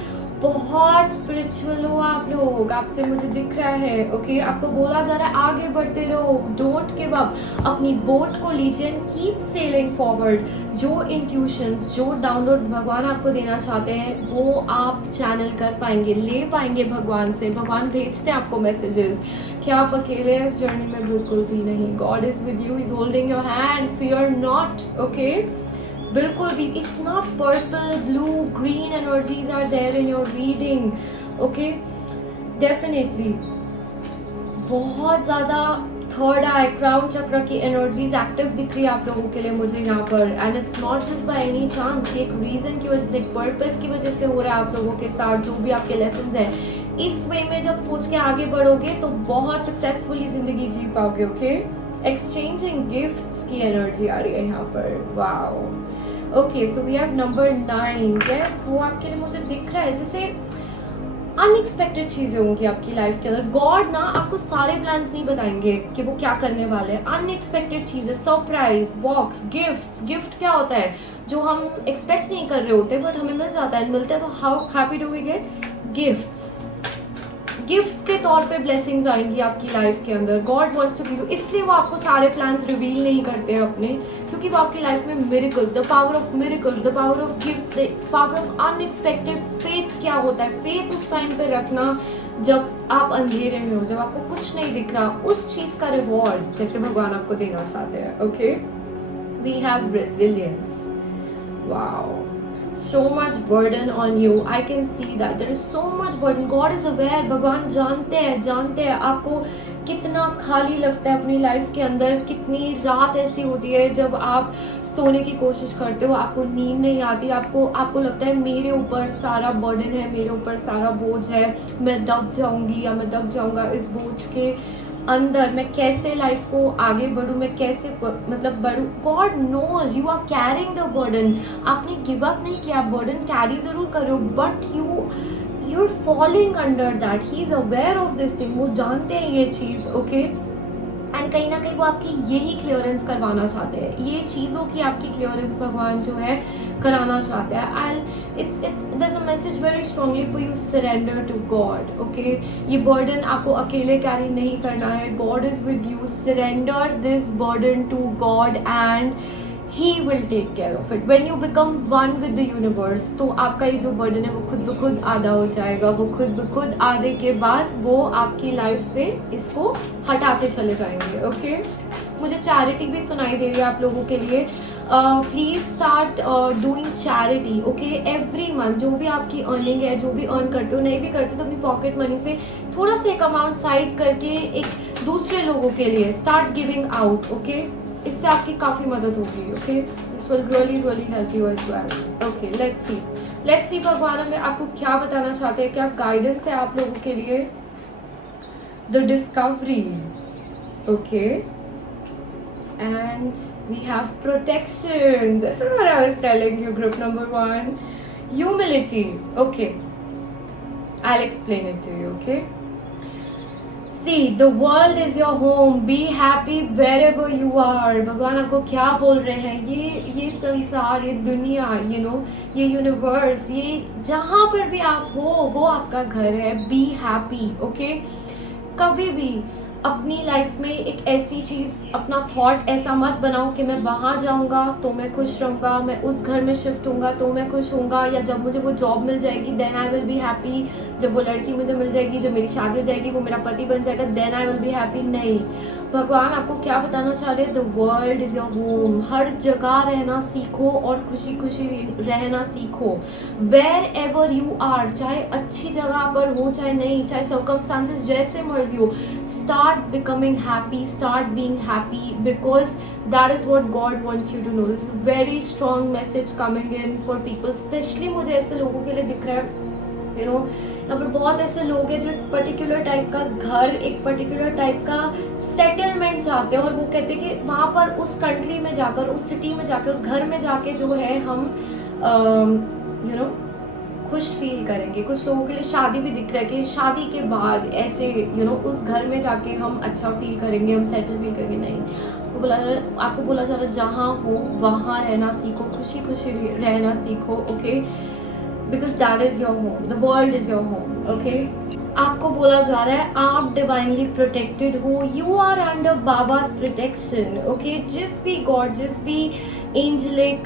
बहुत स्पिरिचुअल हो आप लोग, आपसे मुझे दिख रहा है। ओके, आपको बोला जा रहा है आगे बढ़ते रहो, डोंट गिव अप। अपनी बोट को लीजिए एंड कीप सेलिंग फॉरवर्ड। जो इंट्यूशंस, जो डाउनलोड्स भगवान आपको देना चाहते हैं, वो आप चैनल कर पाएंगे, ले पाएंगे भगवान से। भगवान भेजते हैं आपको मैसेजेस कि आप अकेले हैं इस जर्नी में, बिल्कुल भी नहीं। God is with you, is holding your hand, fear not. Okay, बिल्कुल भी। इतना purple, blue, green energies are there in your reading. Okay, definitely बहुत ज़्यादा थर्ड आई, क्राउन चक्र की एनर्जीज एक्टिव दिख रही है आप लोगों के लिए मुझे यहाँ पर, and it's not just by any chance. एक रीज़न की वजह से, एक पर्पस की वजह से हो रहा है आप लोगों के साथ। जो भी आपके लेसन है, इस वे में जब सोच के आगे बढ़ोगे तो बहुत सक्सेसफुली ज़िंदगी जी पाओगे। ओके, एक्सचेंजिंग गिफ्ट्स की एनर्जी आ रही है यहाँ पर। Wow, okay, so we have number 9। Yes, वो आपके लिए मुझे दिख रहा है जैसे अनएक्सपेक्टेड चीज़ें होंगी आपकी लाइफ के अंदर। गॉड ना आपको सारे प्लान्स नहीं बताएंगे कि वो क्या करने वाले हैं। अनएक्सपेक्टेड चीज़ें, सरप्राइज, बॉक्स, गिफ्ट क्या होता है जो हम एक्सपेक्ट नहीं कर रहे होते बट हमें मिल जाता है, मिलता है तो how happy do we get. Gifts के तौर पे ब्लेसिंग्स आएंगी आपकी लाइफ के अंदर। God wants to give you, इसलिए वो आपको सारे प्लान्स रिवील नहीं करते हैं अपने, क्योंकि वो आपकी लाइफ में miracles, the power of miracles, the power of gifts, the power of unexpected faith क्या होता है। फेथ उस टाइम पे रखना जब आप अंधेरे में हो, जब आपको कुछ नहीं दिख रहा, उस चीज का रिवॉर्ड जैसे भगवान आपको देना चाहते हैं। Okay, we have resilience. Wow, so much burden on you. I can see that there is so much burden. God is aware. भगवान जानते हैं आपको कितना खाली लगता है अपनी लाइफ के अंदर। कितनी रात ऐसी होती है जब आप सोने की कोशिश करते हो, आपको नींद नहीं आती, आपको लगता है मेरे ऊपर सारा बर्डन है, मेरे ऊपर सारा बोझ है, मैं दब जाऊंगी या मैं दब जाऊंगा इस बोझ के अंदर। मैं कैसे लाइफ को आगे बढ़ूँ, मैं कैसे बढ़ूँ। God knows you are carrying the burden. आपने गिव अप नहीं किया, बर्डन कैरी जरूर कर रहे हो but you are following under that. He is aware of this thing, वो जानते हैं ये चीज़। ओके, एंड कहीं ना कहीं वो आपकी यही क्लियरेंस करवाना चाहते हैं, ये चीज़ों की आपकी क्लियरेंस भगवान जो है कराना चाहते हैं। And it's there is a message very strongly for you, surrender to God. Okay, ये बर्डन आपको अकेले कैरी नहीं करना है, God is with you. Surrender this burden to God and He will take care of it. When you become one with the universe, तो आपका ये जो बर्डन है वो खुद ब खुद आधा हो जाएगा। वो खुद ब खुद आधे के बाद वो आपकी लाइफ से इसको हटाते चले जाएंगे। ओके, मुझे चैरिटी भी सुनाई दे रही है आप लोगों के लिए। Please start doing charity. Okay, every month जो भी आपकी अर्निंग है, जो भी अर्न करते हो, नहीं भी करते तो अपनी पॉकेट मनी से थोड़ा सा एक अमाउंट साइड करके एक दूसरे लोगों के लिए स्टार्ट गिविंग आउट। ओके, इससे आपकी काफ़ी मदद होगी। Okay, this will really help you as well. Okay, let's see भगवान हमें आपको क्या बताना चाहते हैं, क्या गाइडेंस है आप लोगों के लिए। The discovery. Okay, and we have protection. This is what I was telling you. Group number 1, humility. Okay, I will explain it to you. Okay, See, the world is your home. Be happy wherever you are. भगवान आपको क्या बोल रहे हैं, ये संसार, ये दुनिया, ये यूनिवर्स, ये जहाँ पर भी आप हो वो आपका घर है। Be happy. Okay? कभी भी अपनी लाइफ में एक ऐसी चीज़, अपना थॉट ऐसा मत बनाओ कि मैं वहाँ जाऊँगा तो मैं खुश रहूँगा, मैं उस घर में शिफ्ट होऊंगा तो मैं खुश होऊंगा, या जब मुझे वो जॉब मिल जाएगी then I will be happy, जब वो लड़की मुझे मिल जाएगी, जब मेरी शादी हो जाएगी, वो मेरा पति बन जाएगा then I will be happy. नहीं, भगवान आपको क्या बताना चाह रहे हैं, the world is your home. हर जगह रहना सीखो और खुशी खुशी रहना सीखो। वेयर एवर यू आर, चाहे अच्छी जगह पर हो चाहे नहीं, चाहे सर्कमस्टांसेस जैसे मर्जी हो, start becoming happy, start being happy, because that is what God wants you to know. This is a very strong message coming in for people, especially मुझे ऐसे लोगों के लिए दिख रहा है, यहाँ पर बहुत ऐसे लोग हैं जो एक पर्टिकुलर टाइप का घर, एक पर्टिकुलर टाइप का सेटलमेंट चाहते हैं, और वो कहते हैं कि वहाँ पर उस कंट्री में जाकर, उस सिटी में जाकर, उस घर में जाके जो है हम खुश फील करेंगे। कुछ लोगों के लिए शादी भी दिख रहा है कि शादी के बाद ऐसे उस घर में जाके हम अच्छा फील करेंगे, हम सेटल फील करेंगे। नहीं, आपको बोला जा रहा है जहाँ हो वहाँ रहना सीखो, खुशी खुशी रहना सीखो। Okay, because that is your home, the world is your home. Okay, आपको बोला जा रहा है आप डिवाइनली प्रोटेक्टेड हो, you are under Baba's protection. Okay, जिस भी गॉड, जिस भी एंजलिक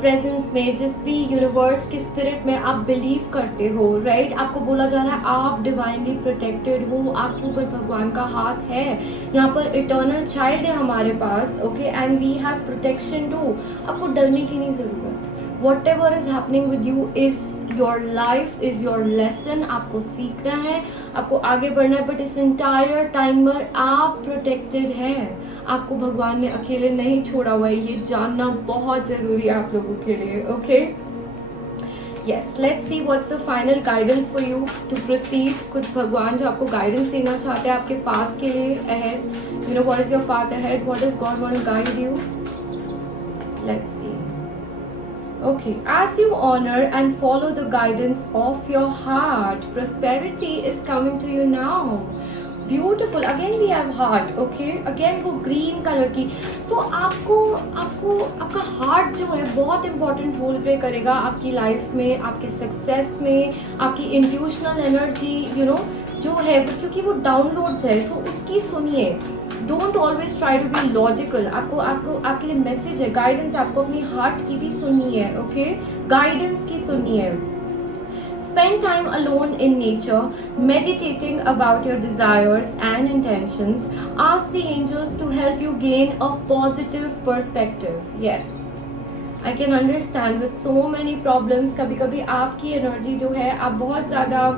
प्रेजेंस में, जिस भी यूनिवर्स के स्पिरिट में आप बिलीव करते हो, राइट, आपको बोला जा रहा है आप डिवाइनली प्रोटेक्टेड हो, आपके ऊपर भगवान का हाथ है। यहाँ पर इटर्नल चाइल्ड है हमारे पास। Okay, and we have protection too. आपको डरने की नहीं ज़रूरत। Whatever is happening with you is your life, is your lesson. आपको सीखना है, आपको आगे बढ़ना है, बट इस entire टाइम पर आप प्रोटेक्टेड हैं। आपको भगवान ने अकेले नहीं छोड़ा हुआ है, ये जानना बहुत ज़रूरी है आप लोगों के लिए। Okay, yes, let's see what's the final guidance for you to proceed. कुछ भगवान जो आपको गाइडेंस देना चाहते हैं आपके पाथ के लिए ahead. What is your path ahead, what is God want to guide you. Let's see. Okay, as you honor and follow the guidance of your heart, prosperity is coming to you now. Beautiful. Again we have heart. Okay, again वो green color की. So आपको आपको आपका heart जो है बहुत important role play करेगा आपकी life में, आपके success में, आपकी intuitional energy, you know, जो है, क्योंकि वो downloads है, so उसकी सुनिए. Don't always try to be logical. आपको आपको आपके लिए मैसेज है, गाइडेंस. आपको अपनी हार्ट की भी सुननी है. ओके, गाइडेंस की सुननी है. Spend time alone in nature, meditating about your desires and intentions. Ask the angels to help you gain a positive perspective. Yes, I can understand with so many problems. कभी कभी आपकी energy जो है, आप बहुत ज़्यादा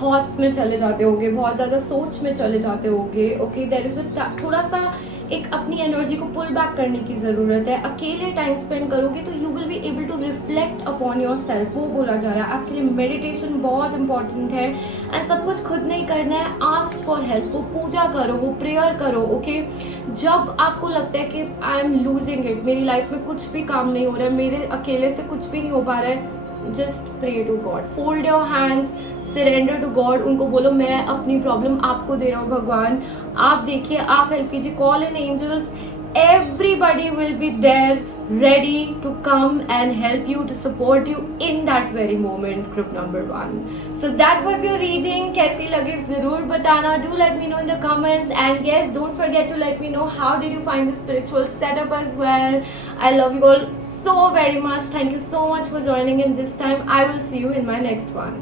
थॉट्स में चले जाते होगे, बहुत ज़्यादा सोच में चले जाते होगे. ओके, देयर इज़ अ थोड़ा सा एक अपनी एनर्जी को पुल बैक करने की ज़रूरत है. अकेले टाइम स्पेंड करोगे तो you will be able to reflect upon yourself. वो बोला जा रहा है आपके लिए मेडिटेशन बहुत इंपॉर्टेंट है. एंड सब कुछ खुद नहीं करना है. Ask for help. वो पूजा करो, वो प्रेयर करो. ओके, जब आपको लगता है कि आई एम लूजिंग इट, मेरी लाइफ में कुछ भी काम नहीं हो रहा है, मेरे अकेले से कुछ भी नहीं हो पा रहा है, just pray to God. Fold your hands, surrender to God. उनको बोलो मैं अपनी प्रॉब्लम आपको दे रहा हूँ भगवान, आप देखिए, आप हेल्प कीजिए. Call in angels. Everybody will be there ready to come and help you, to support you in that very moment. Group number 1. So that was your reading. कैसी लगी ज़रूर बताना. Do let me know in the comments. And yes, don't forget to let me know how did you find the spiritual setup as well. I love you all so very much. Thank you so much for joining in this time. I will see you in my next one.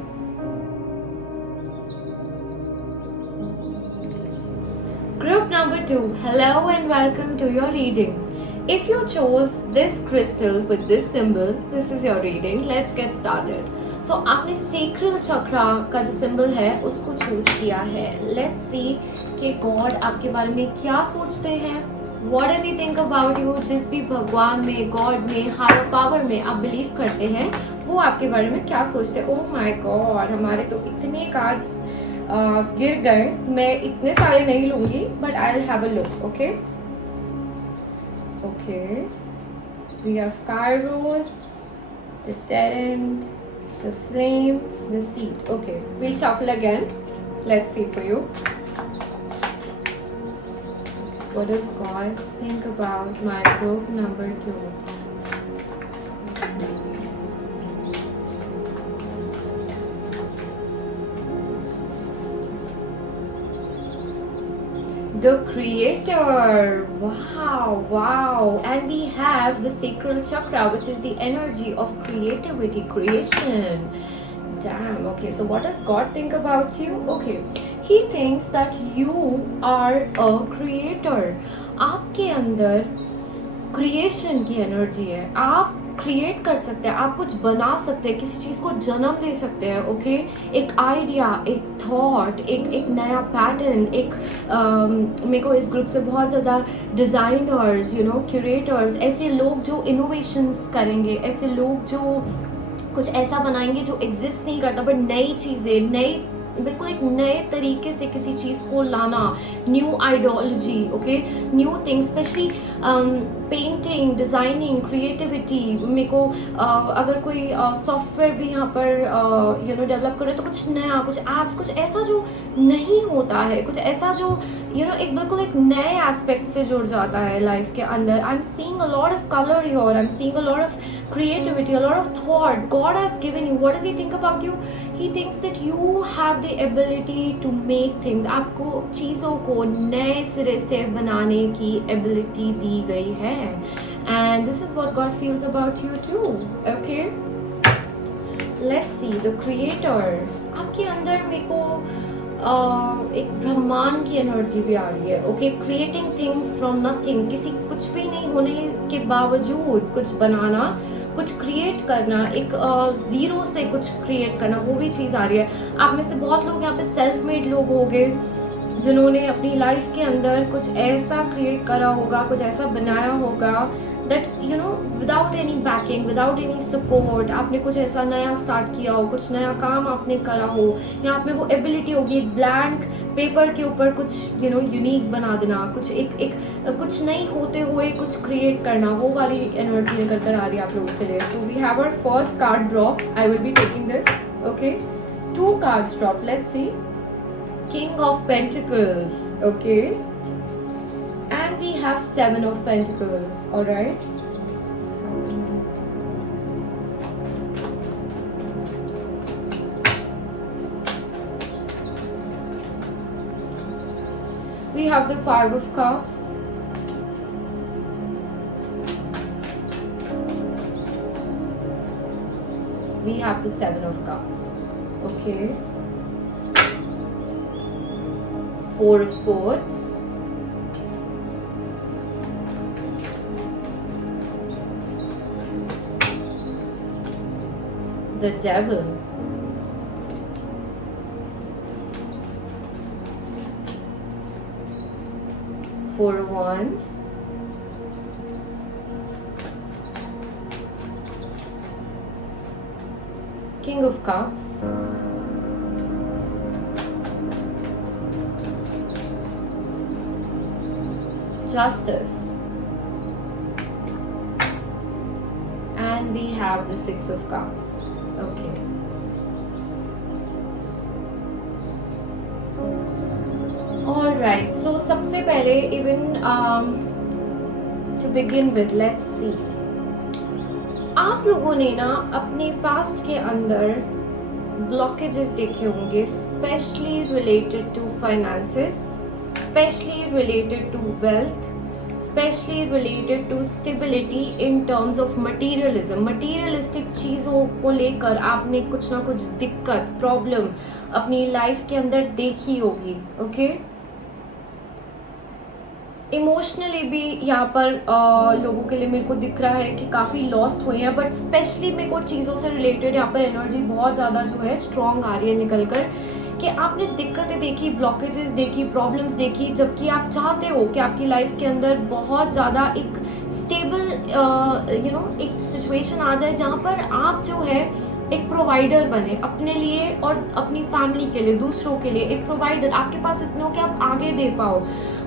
Group number 2. Hello and welcome to your reading. If you chose this crystal with this symbol, this is your reading. Let's get started. So आपने sacral chakra का जो symbol है उसको choose किया है. Let's see कि God आपके बारे में क्या सोचते हैं. What does he think about you? जिस भी भगवान में, God में, higher power में आप believe करते हैं, वो आपके बारे में क्या सोचते हैं. Oh my God, हमारे तो इतने cards गिर गए. मैं इतने सारे नहीं लूँगी, but I'll have a look. Okay. Okay, we have Kairos, the Terrant, the Flame, the Seed. Okay, we'll shuffle again. Let's see for you. What does God think about my group number 2? The Creator. Wow. And we have the sacral chakra, which is the energy of creativity, creation. Damn. Okay, so what does God think about you? Okay, he thinks that you are a creator. आपके अंदर creation की energy है. आप create कर सकते हैं, आप कुछ बना सकते हैं, किसी चीज़ को जन्म दे सकते हैं. ओके, एक आइडिया, एक थॉट, एक नया पैटर्न. एक मेरे को इस ग्रुप से बहुत ज़्यादा डिज़ाइनर्स, यू नो, क्यूरेटर्स, ऐसे लोग जो इनोवेशंस करेंगे, ऐसे लोग जो कुछ ऐसा बनाएंगे जो एग्जिस्ट नहीं करता, बट नई चीज़ें, नई, बिल्कुल एक नए तरीके से किसी चीज़ को लाना. New ideology. Okay, new thing, specially painting, designing, creativity. मेरे को अगर कोई सॉफ्टवेयर भी यहाँ पर यू नो डेवलप करे तो कुछ नया, कुछ एप्स, कुछ ऐसा जो नहीं होता है, कुछ ऐसा जो यू नो एक बिल्कुल एक नए एस्पेक्ट से जुड़ जाता है लाइफ के अंदर. I am seeing a lot of colour here. I am seeing a lot of creativity, a lot of thought God has given you. What does he think about you? He thinks that you have the ability to make things. आपको चीज़ों को नए सिरे से बनाने की ability दी गई है. And this is what God feels about you too. Okay? Let's see the Creator. आपके अंदर मेरे को एक ब्रह्मांड की एनर्जी भी आ रही है. Okay, creating things from nothing. किसी कुछ भी नहीं होने के बावजूद कुछ बनाना, कुछ क्रिएट करना, एक ज़ीरो से कुछ क्रिएट करना, वो भी चीज़ आ रही है. आप में से बहुत लोग यहाँ पे सेल्फ मेड लोग होंगे. जिन्होंने अपनी लाइफ के अंदर कुछ ऐसा क्रिएट करा होगा, कुछ ऐसा बनाया होगा that without any banking, without any support आपने कुछ ऐसा नया स्टार्ट किया हो, कुछ नया काम आपने करा हो, या आप में वो एबिलिटी होगी ब्लैंक पेपर के ऊपर कुछ यूनिक बना देना, कुछ एक कुछ नहीं होते हुए कुछ क्रिएट करना, वो वाली एनर्जी निकल कर आ रही है आप लोगों के लिए. So we have our first card drop. I will be taking this. Okay, 2 cards drop. Let's see. King of Pentacles. Okay, and we have 7 of Pentacles. All right. We have the 5 of Cups. We have the 7 of Cups. Okay. 4 of Swords. The Devil. Four of Wands. King of Cups. Justice. And we have the 6 of Cups. Okay. All right. So सबसे पहले to begin with, let's see. आप लोगों ने ना अपने past के अंदर blockages देखे होंगे, specially related to finances, specially related to wealth, specially related to stability in terms of materialism. Materialistic चीज़ों को लेकर आपने कुछ ना कुछ दिक्कत, प्रॉब्लम अपनी लाइफ के अंदर देखी होगी. ओके, इमोशनली भी यहाँ पर लोगों के लिए मेरे को दिख रहा है कि काफ़ी लॉस्ट हुए हैं, बट स्पेशली मेरे को चीज़ों से रिलेटेड यहाँ पर एनर्जी बहुत ज़्यादा जो है स्ट्रॉन्ग आ रही है निकल कर, कि आपने दिक्कतें देखी, ब्लॉकेजेस देखी, प्रॉब्लम्स देखी, जबकि आप चाहते हो कि आपकी लाइफ के अंदर बहुत ज़्यादा एक स्टेबल एक सिचुएशन आ जाए जहाँ पर आप जो है एक प्रोवाइडर बने अपने लिए और अपनी फैमिली के लिए, दूसरों के लिए एक प्रोवाइडर आपके पास इतने हो कि आप आगे दे पाओ.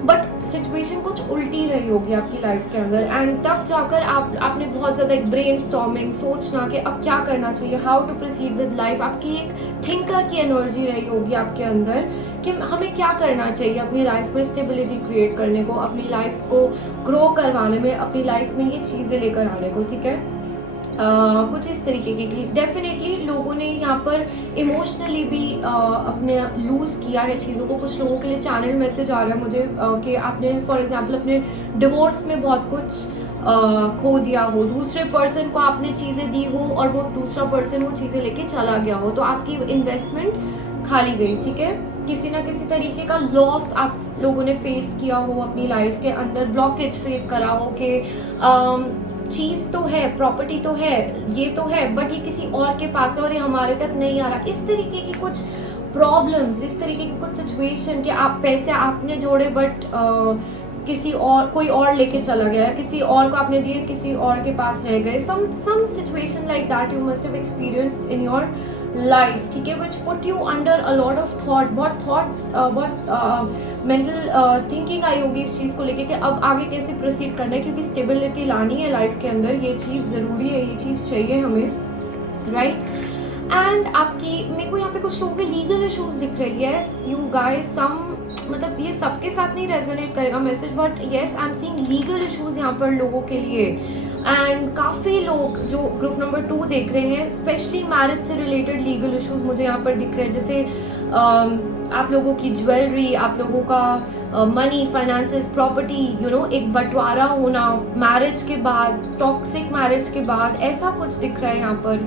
बट सिचुएशन कुछ उल्टी रही होगी आपकी लाइफ के अंदर, एंड तब जाकर आपने बहुत ज़्यादा एक ब्रेन स्टॉर्मिंग, सोचना कि अब क्या करना चाहिए, how to proceed with life. आपकी एक थिंकर की एनर्जी रही होगी आपके अंदर कि हमें क्या करना चाहिए अपनी लाइफ में स्टेबिलिटी क्रिएट करने को, अपनी लाइफ को ग्रो करवाने में, अपनी लाइफ में ये चीज़ें लेकर आने को. ठीक है, कुछ इस तरीके की डेफिनेटली लोगों ने यहाँ पर इमोशनली भी अपने लूज़ किया है चीज़ों को. कुछ लोगों के लिए चैनल मैसेज आ रहा है मुझे कि आपने फॉर एग्जांपल अपने डिवोर्स में बहुत कुछ खो दिया हो, दूसरे पर्सन को आपने चीज़ें दी हो और वो दूसरा पर्सन वो चीज़ें लेके चला गया हो, तो आपकी इन्वेस्टमेंट खाली गई. ठीक है, किसी ना किसी तरीके का लॉस आप लोगों ने फेस किया हो अपनी लाइफ के अंदर, ब्लॉकेज फेस करा हो कि चीज़ तो है, प्रॉपर्टी तो है, ये तो है, बट ये किसी और के पास है और ये हमारे तक नहीं आ रहा. इस तरीके की कुछ प्रॉब्लम्स, इस तरीके की कुछ सिचुएशन कि आप पैसे आपने जोड़े बट किसी और, कोई और लेके चला गया, किसी और को आपने दिए, किसी और के पास रह गए. some situation like that you must have experienced in your life. ठीक है, which put you under a lot of thought. बहुत thoughts, बहुत mental thinking आई होगी इस चीज़ को लेके कि अब आगे कैसे प्रोसीड करना है, क्योंकि स्टेबिलिटी लानी है लाइफ के अंदर, ये चीज़ ज़रूरी है, ये चीज़ चाहिए हमें, राइट. एंड आपकी मेरे को यहाँ पे कुछ लोगों के लीगल इश्यूज दिख रही है. यू गाइस सम, मतलब ये सबके साथ नहीं रेजोनेट करेगा message, but yes I am seeing legal issues यहाँ पर लोगों के लिए. एंड काफ़ी लोग जो ग्रुप नंबर 2 देख रहे हैं, स्पेशली मैरिज से रिलेटेड लीगल इश्यूज मुझे यहाँ पर दिख रहे हैं. जैसे आप लोगों की ज्वेलरी, आप लोगों का मनी, फाइनेंसेस, प्रॉपर्टी, एक बंटवारा होना मैरिज के बाद, टॉक्सिक मैरिज के बाद, ऐसा कुछ दिख रहा है यहाँ पर.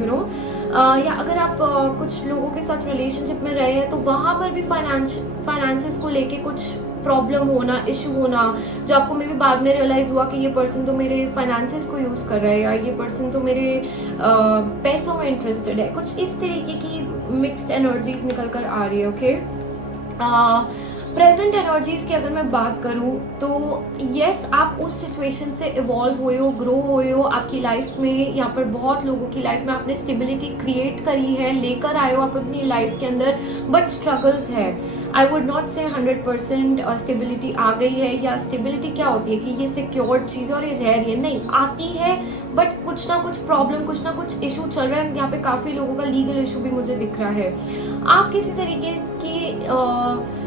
या अगर आप कुछ लोगों के साथ रिलेशनशिप में रहे हैं तो वहाँ पर भी फाइनेंसेस को लेके कुछ प्रॉब्लम होना, इशू होना, जो आपको मे भी बाद में रियलाइज़ हुआ कि ये पर्सन तो मेरे फाइनेंसेस को यूज़ कर रहा है, या ये पर्सन तो मेरे पैसों में इंटरेस्टेड है. कुछ इस तरीके की मिक्स्ड एनर्जीज निकल कर आ रही है. ओके, प्रेजेंट एनर्जीज की अगर मैं बात करूं तो यस, आप उस सिचुएशन से इवॉल्व हुए हो, ग्रो हुए हो आपकी लाइफ में। यहाँ पर बहुत लोगों की लाइफ में आपने स्टेबिलिटी क्रिएट करी है, लेकर आए हो आप अपनी लाइफ के अंदर, बट स्ट्रगल्स है। आई वुड नॉट से 100% स्टेबिलिटी आ गई है, या स्टेबिलिटी क्या होती है कि ये सिक्योर्ड चीज़ और ये रह रही है, नहीं आती है, बट कुछ ना कुछ प्रॉब्लम, कुछ ना कुछ इशू चल रहा है। यहाँ पे काफ़ी लोगों का लीगल इशू भी मुझे दिख रहा है। आप किसी तरीके की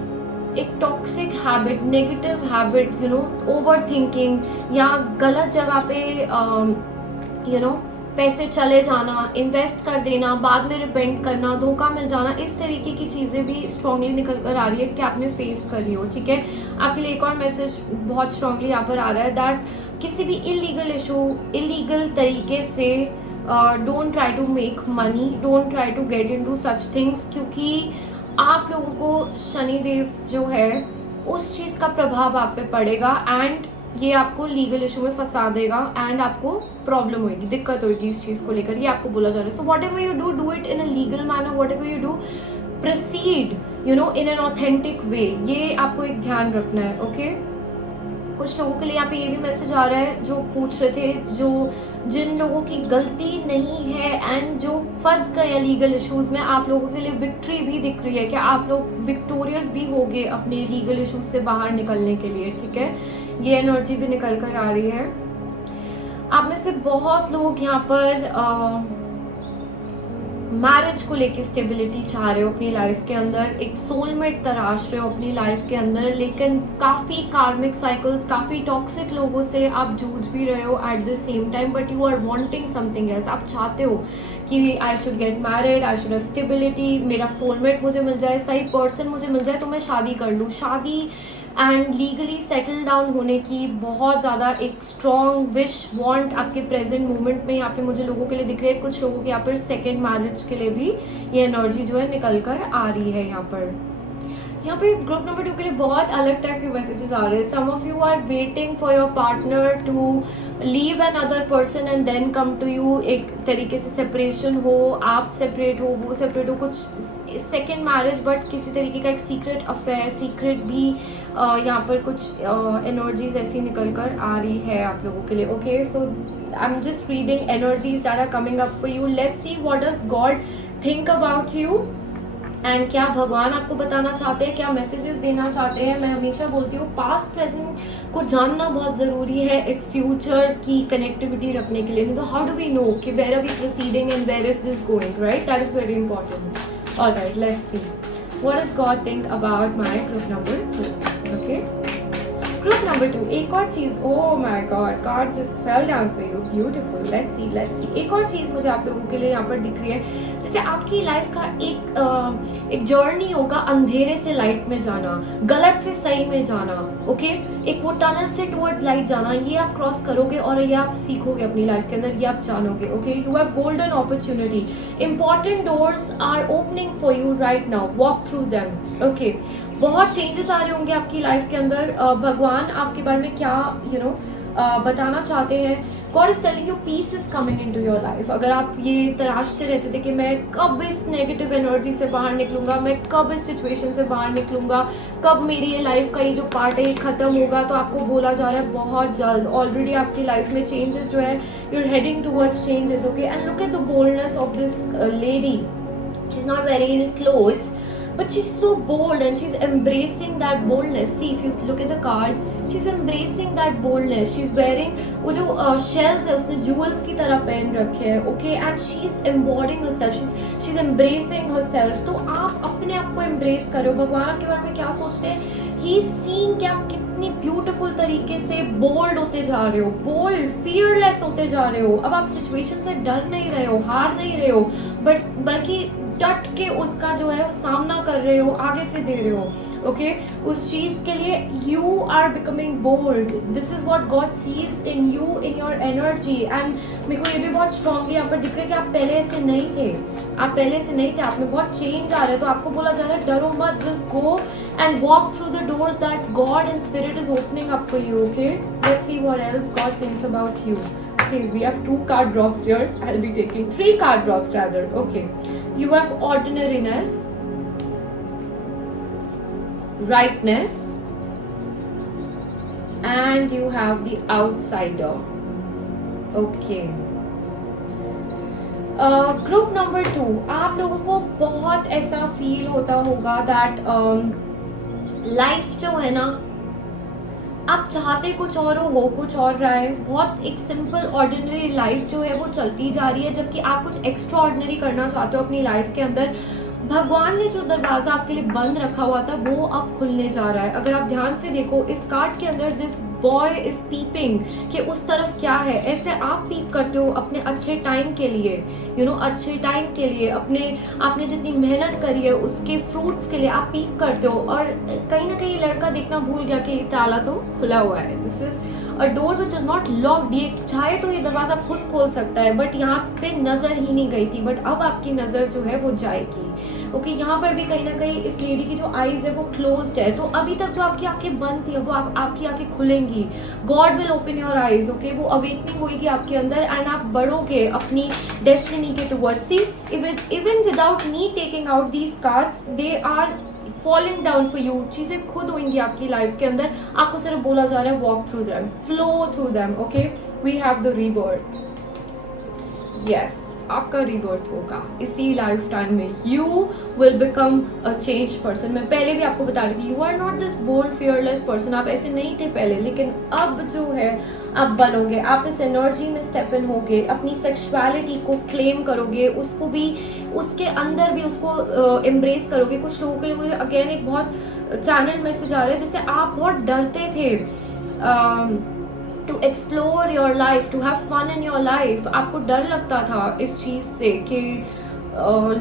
एक toxic habit, negative habit, over thinking, या गलत जगह पे पैसे चले जाना, इन्वेस्ट कर देना, बाद में रिपेंट करना, धोखा मिल जाना, इस तरीके की चीज़ें भी स्ट्रांगली निकल कर आ रही है कि आपने फेस करी हो। ठीक है, आपके लिए एक और मैसेज बहुत स्ट्रांगली यहाँ पर आ रहा है दैट किसी भी इलीगल इशू, इलीगल तरीके से don't try to make money, don't try to get into such things, क्योंकि आप लोगों को शनिदेव जो है उस चीज़ का प्रभाव आप पे पड़ेगा एंड ये आपको लीगल इशू में फंसा देगा एंड आपको प्रॉब्लम होगी, दिक्कत होगी इस चीज़ को लेकर, ये आपको बोला जा रहा है। So what ever you do it in a legal manner, what ever you do proceed in an authentic way, ये आपको एक ध्यान रखना है। ओके, कुछ लोगों के लिए यहाँ पे ये भी मैसेज आ रहा है जो पूछ रहे थे, जिन लोगों की गलती नहीं है एंड जो फंस गए लीगल इश्यूज में, आप लोगों के लिए विक्ट्री भी दिख रही है कि आप लोग विक्टोरियस भी होगे अपने लीगल इश्यूज से बाहर निकलने के लिए। ठीक है, ये एनर्जी भी निकल कर आ रही है। आप में से बहुत लोग यहाँ पर मैरिज को लेके स्टेबिलिटी चाह रहे हो अपनी लाइफ के अंदर, एक सोलमेट तराश रहे हो अपनी लाइफ के अंदर, लेकिन काफ़ी कार्मिक साइकिल्स, काफ़ी टॉक्सिक लोगों से आप जूझ भी रहे हो at the same time, but you are wanting something else. आप चाहते हो कि I should get married, I should have stability, मेरा सोलमेट मुझे मिल जाए, सही पर्सन मुझे मिल जाए तो मैं शादी कर लूँ। शादी एंड लीगली सेटल डाउन होने की बहुत ज़्यादा एक स्ट्रॉन्ग विश, वांट आपके प्रेजेंट मोमेंट में यहाँ पे मुझे लोगों के लिए दिख रही है। कुछ लोगों के यहाँ पर सेकेंड मैरिज के लिए भी ये एनर्जी जो है निकल कर आ रही है। यहाँ पे ग्रुप नंबर 2 के लिए बहुत अलग टाइप के मैसेजेस आ रहे हैं। Some of you are waiting for your partner to leave another person and then come to you, एक तरीके से सेपरेशन हो, आप सेपरेट हो, वो सेपरेट हो, कुछ सेकेंड मैरिज बट किसी तरीके का एक सीक्रेट अफेयर, सीक्रेट भी यहाँ पर कुछ एनर्जीज ऐसी निकल कर आ रही है आप लोगों के लिए। Okay, so I am just reading energies that are coming up for you. Let's see what does God think about you and क्या भगवान आपको बताना चाहते हैं, क्या मैसेजेस देना चाहते हैं। मैं हमेशा बोलती हूँ पास्ट प्रेजेंट को जानना बहुत ज़रूरी है एक फ्यूचर की कनेक्टिविटी रखने के लिए, नहीं तो हाउ डू वी नो कि where are we proceeding and where is this going, right? That is very important. Alright, let's see what does God think about my group number 2। Okay, group number 2, एक और चीज़, oh my god, card just fell down for you, beautiful. Let's see एक और चीज़ मुझे आप लोगों के लिए यहाँ पर दिख रही है, जैसे आपकी लाइफ का एक जर्नी होगा, अंधेरे से लाइट में जाना, गलत से सही में जाना। ओके, एक वो टनल से टुवर्ड्स लाइट जाना, ये आप क्रॉस करोगे और ये आप सीखोगे अपनी लाइफ के अंदर, ये आप जानोगे। Okay, you have golden opportunity, important doors are opening for you right now, walk through them. Okay, बहुत चेंजेस आ रहे होंगे आपकी लाइफ के अंदर। भगवान आपके बारे में क्या बताना चाहते हैं, God is telling you peace is coming into your life. अगर आप ये तराशते रहते थे कि मैं कब इस नेगेटिव एनर्जी से बाहर निकलूंगा, मैं कब इस सिचुएशन से बाहर निकलूंगा, कब मेरी ये लाइफ का ये जो पार्ट है ये खत्म होगा, तो आपको बोला जा रहा है बहुत जल्द। ऑलरेडी आपकी लाइफ में चेंजेस जो है, you are heading towards changes. Okay, and look at the boldness of this lady, she is not wearing any clothes but she's so bold and she's embracing that boldness. See, if you look at the card, she's embracing that boldness. She's wearing वो जो shells है उसने jewels की तरह पहन रखे हैं। Okay, and she's embodying herself, she's embracing herself। तो आप अपने आप को embrace करो। भगवान आपके बारे में क्या सोचते हैं, he is seeing कि आप कितनी ब्यूटीफुल तरीके से बोल्ड होते जा रहे हो, बोल्ड फियरलेस होते जा रहे हो। अब आप सिचुएशन से डर नहीं रहे हो, हार नहीं रहे हो, बल्कि डट के उसका जो है सामना कर रहे हो, आगे से दे रहे हो। ओके, उस चीज़ के लिए you are becoming bold. This is what God sees in you, in your energy. And मेरे को ये भी बहुत स्ट्रांगली यहाँ पर दिख रहा है कि आप पहले ऐसे नहीं थे, आप में बहुत चेंज आ रहा है। तो आपको बोला जा रहा है डरो मत, just go and walk through the doors that God and spirit is opening up for you. Okay, let's see what else God thinks about you. Okay, we have 2 card drops here. I'll be taking 3 card drops rather. Okay, you have ordinariness, rightness, and you have the outsider. Okay. Group number 2, आप लोगों को बहुत ऐसा feel होता होगा that life जो है ना, आप चाहते कुछ और हो कुछ और रहा है। बहुत एक सिंपल ऑर्डिनरी लाइफ जो है वो चलती जा रही है, जबकि आप कुछ एक्स्ट्रा ऑर्डिनरी करना चाहते हो अपनी लाइफ के अंदर। भगवान ने जो दरवाजा आपके लिए बंद रखा हुआ था वो अब खुलने जा रहा है। अगर आप ध्यान से देखो इस कार्ड के अंदर, दिस बॉय इज पीपिंग कि उस तरफ क्या है। ऐसे आप पीप करते हो अपने अच्छे टाइम के लिए, अच्छे टाइम के लिए, अपने आपने जितनी मेहनत करी है उसके फ्रूट्स के लिए आप पीप करते हो। और कहीं ना कहीं लड़का देखना भूल गया कि ये ताला तो खुला हुआ है। This is a door which is not locked. ये चाहे तो ये दरवाजा खुद खोल सकता है, बट यहाँ पे नजर ही नहीं गई थी, बट अब आपकी नजर जो है वो जाएगी। ओके, यहाँ पर भी कहीं ना कहीं इस लेडी की जो आईज है वो क्लोज्ड है, तो अभी तक जो आपकी आंखें बंद थी वो आपकी आंखें खुलेंगी। God will open your eyes. Okay, वो अवेकनिंग होगी आपके अंदर एंड आप बढ़ोगे अपनी डेस्टिनी के towards. See, even without me taking out these cards, they are falling down for you. चीजें खुद होंगी आपकी लाइफ के अंदर, आपको सिर्फ बोला जा रहा है walk through them, flow through them. Okay, we have the rebirth. Yes, आपका रीबर्थ होगा इसी लाइफ टाइम में। You will become a change person. मैं पहले भी आपको बता रही थी, you are not this bold fearless person. आप ऐसे नहीं थे पहले, लेकिन अब जो है आप बनोगे। आप इस एनर्जी में स्टेप इन होगे, अपनी सेक्सुअलिटी को क्लेम करोगे, उसको भी, उसके अंदर भी उसको एम्ब्रेस करोगे। कुछ लोगों के लिए मुझे अगेन एक बहुत चैनल मैसेज आ रहा है, जैसे आप बहुत डरते थे to explore your life, to have fun in your life. आपको डर लगता था इस चीज़ से कि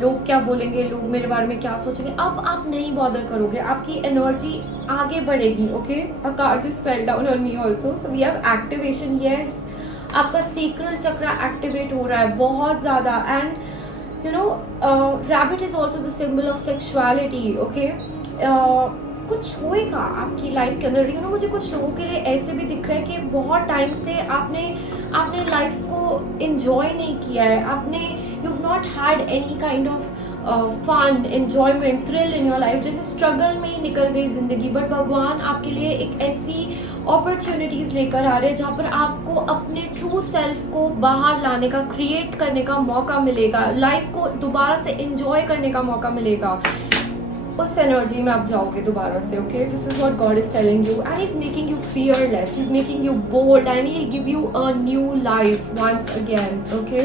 लोग क्या बोलेंगे, लोग मेरे बारे में क्या सोचेंगे। अब आप नहीं बॉदर करोगे, आपकी एनर्जी आगे बढ़ेगी। Okay, a card just fell down on me also, so we have activation. Yes, आपका सीक्रल चक्र एक्टिवेट हो रहा है बहुत ज़्यादा। And rabbit is also the symbol of sexuality. Okay, कुछ होएगा आपकी लाइफ के अंदर। मुझे कुछ लोगों के लिए ऐसे भी दिख रहा है कि बहुत टाइम से आपने लाइफ को एंजॉय नहीं किया है। आपने you have not had any kind of fun, enjoyment, thrill in your life. जैसे स्ट्रगल में ही निकल गई जिंदगी। बट भगवान आपके लिए एक ऐसी अपॉर्चुनिटीज लेकर आ रहे हैं जहाँ पर आपको अपने ट्रू सेल्फ को बाहर लाने का, क्रिएट करने का मौका मिलेगा। लाइफ को दोबारा से एंजॉय करने का मौका मिलेगा। उस एनर्जी में आप जाओगे दोबारा से। Okay, this is what God is telling you, and is making you fearless, is making you bold, and he will give you a new life once again. Okay,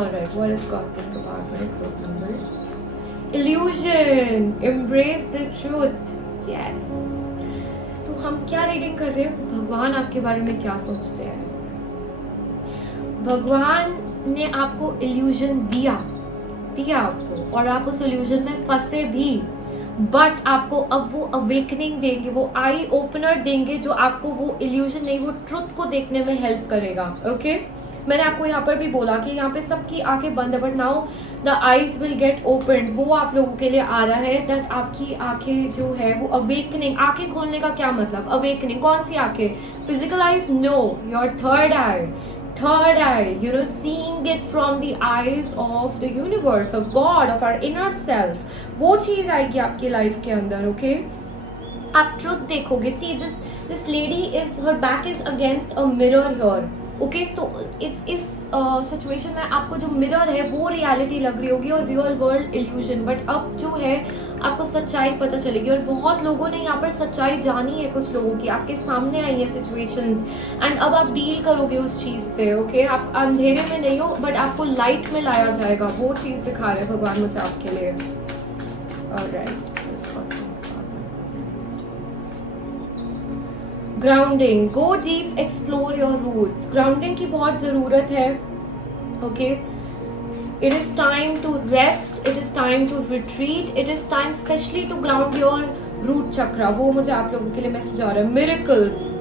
alright, what is God think about my group number? Illusion, embrace the truth. Yes, तो हम क्या reading कर रहे हैं? भगवान आपके बारे में क्या सोचते हैं? भगवान ने आपको इल्यूजन दिया आपको, और आप उस इल्यूजन में फंसे भी, बट आपको अब वो अवेकनिंग देंगे, वो आई ओपनर देंगे जो आपको वो इल्यूजन नहीं, वो ट्रुथ को देखने में हेल्प करेगा। ओके, मैंने आपको यहाँ पर भी बोला कि यहाँ पे सबकी आंखें बंद है, but now the eyes will get open. वो आप लोगों के लिए आ रहा है दैट आपकी आंखें जो है वो अवेकनिंग। आंखें खोलने का क्या मतलब? अवेकनिंग। कौन सी आंखें? Physical eyes? No, your third eye. Third eye, seeing it from the eyes of the universe, of God, of our inner self. वो चीज आएगी आपकी लाइफ के अंदर। ओके, आप ट्रुथ देखोगे। See, this lady is, her back is against a mirror here. Okay, तो इस सिचुएशन में आपको जो मिरर है वो रियलिटी लग रही होगी और रियल वर्ल्ड इल्यूजन। बट अब जो है आपको सच्चाई पता चलेगी, और बहुत लोगों ने यहाँ पर सच्चाई जानी है। कुछ लोगों की आपके सामने आई है सिचुएशंस, एंड अब आप डील करोगे उस चीज़ से। ओके, आप अंधेरे में नहीं हो, बट आपको लाइट में लाया जाएगा। वो चीज़ दिखा रहे हैं भगवान मुझे आपके लिए। Alright, grounding, go deep, explore your roots. Grounding की बहुत ज़रूरत है। Okay, it is time to rest, it is time to retreat, it is time specially to ground your root chakra. वो मुझे आप लोगों के लिए मैसेज आ रहा है। Miracles,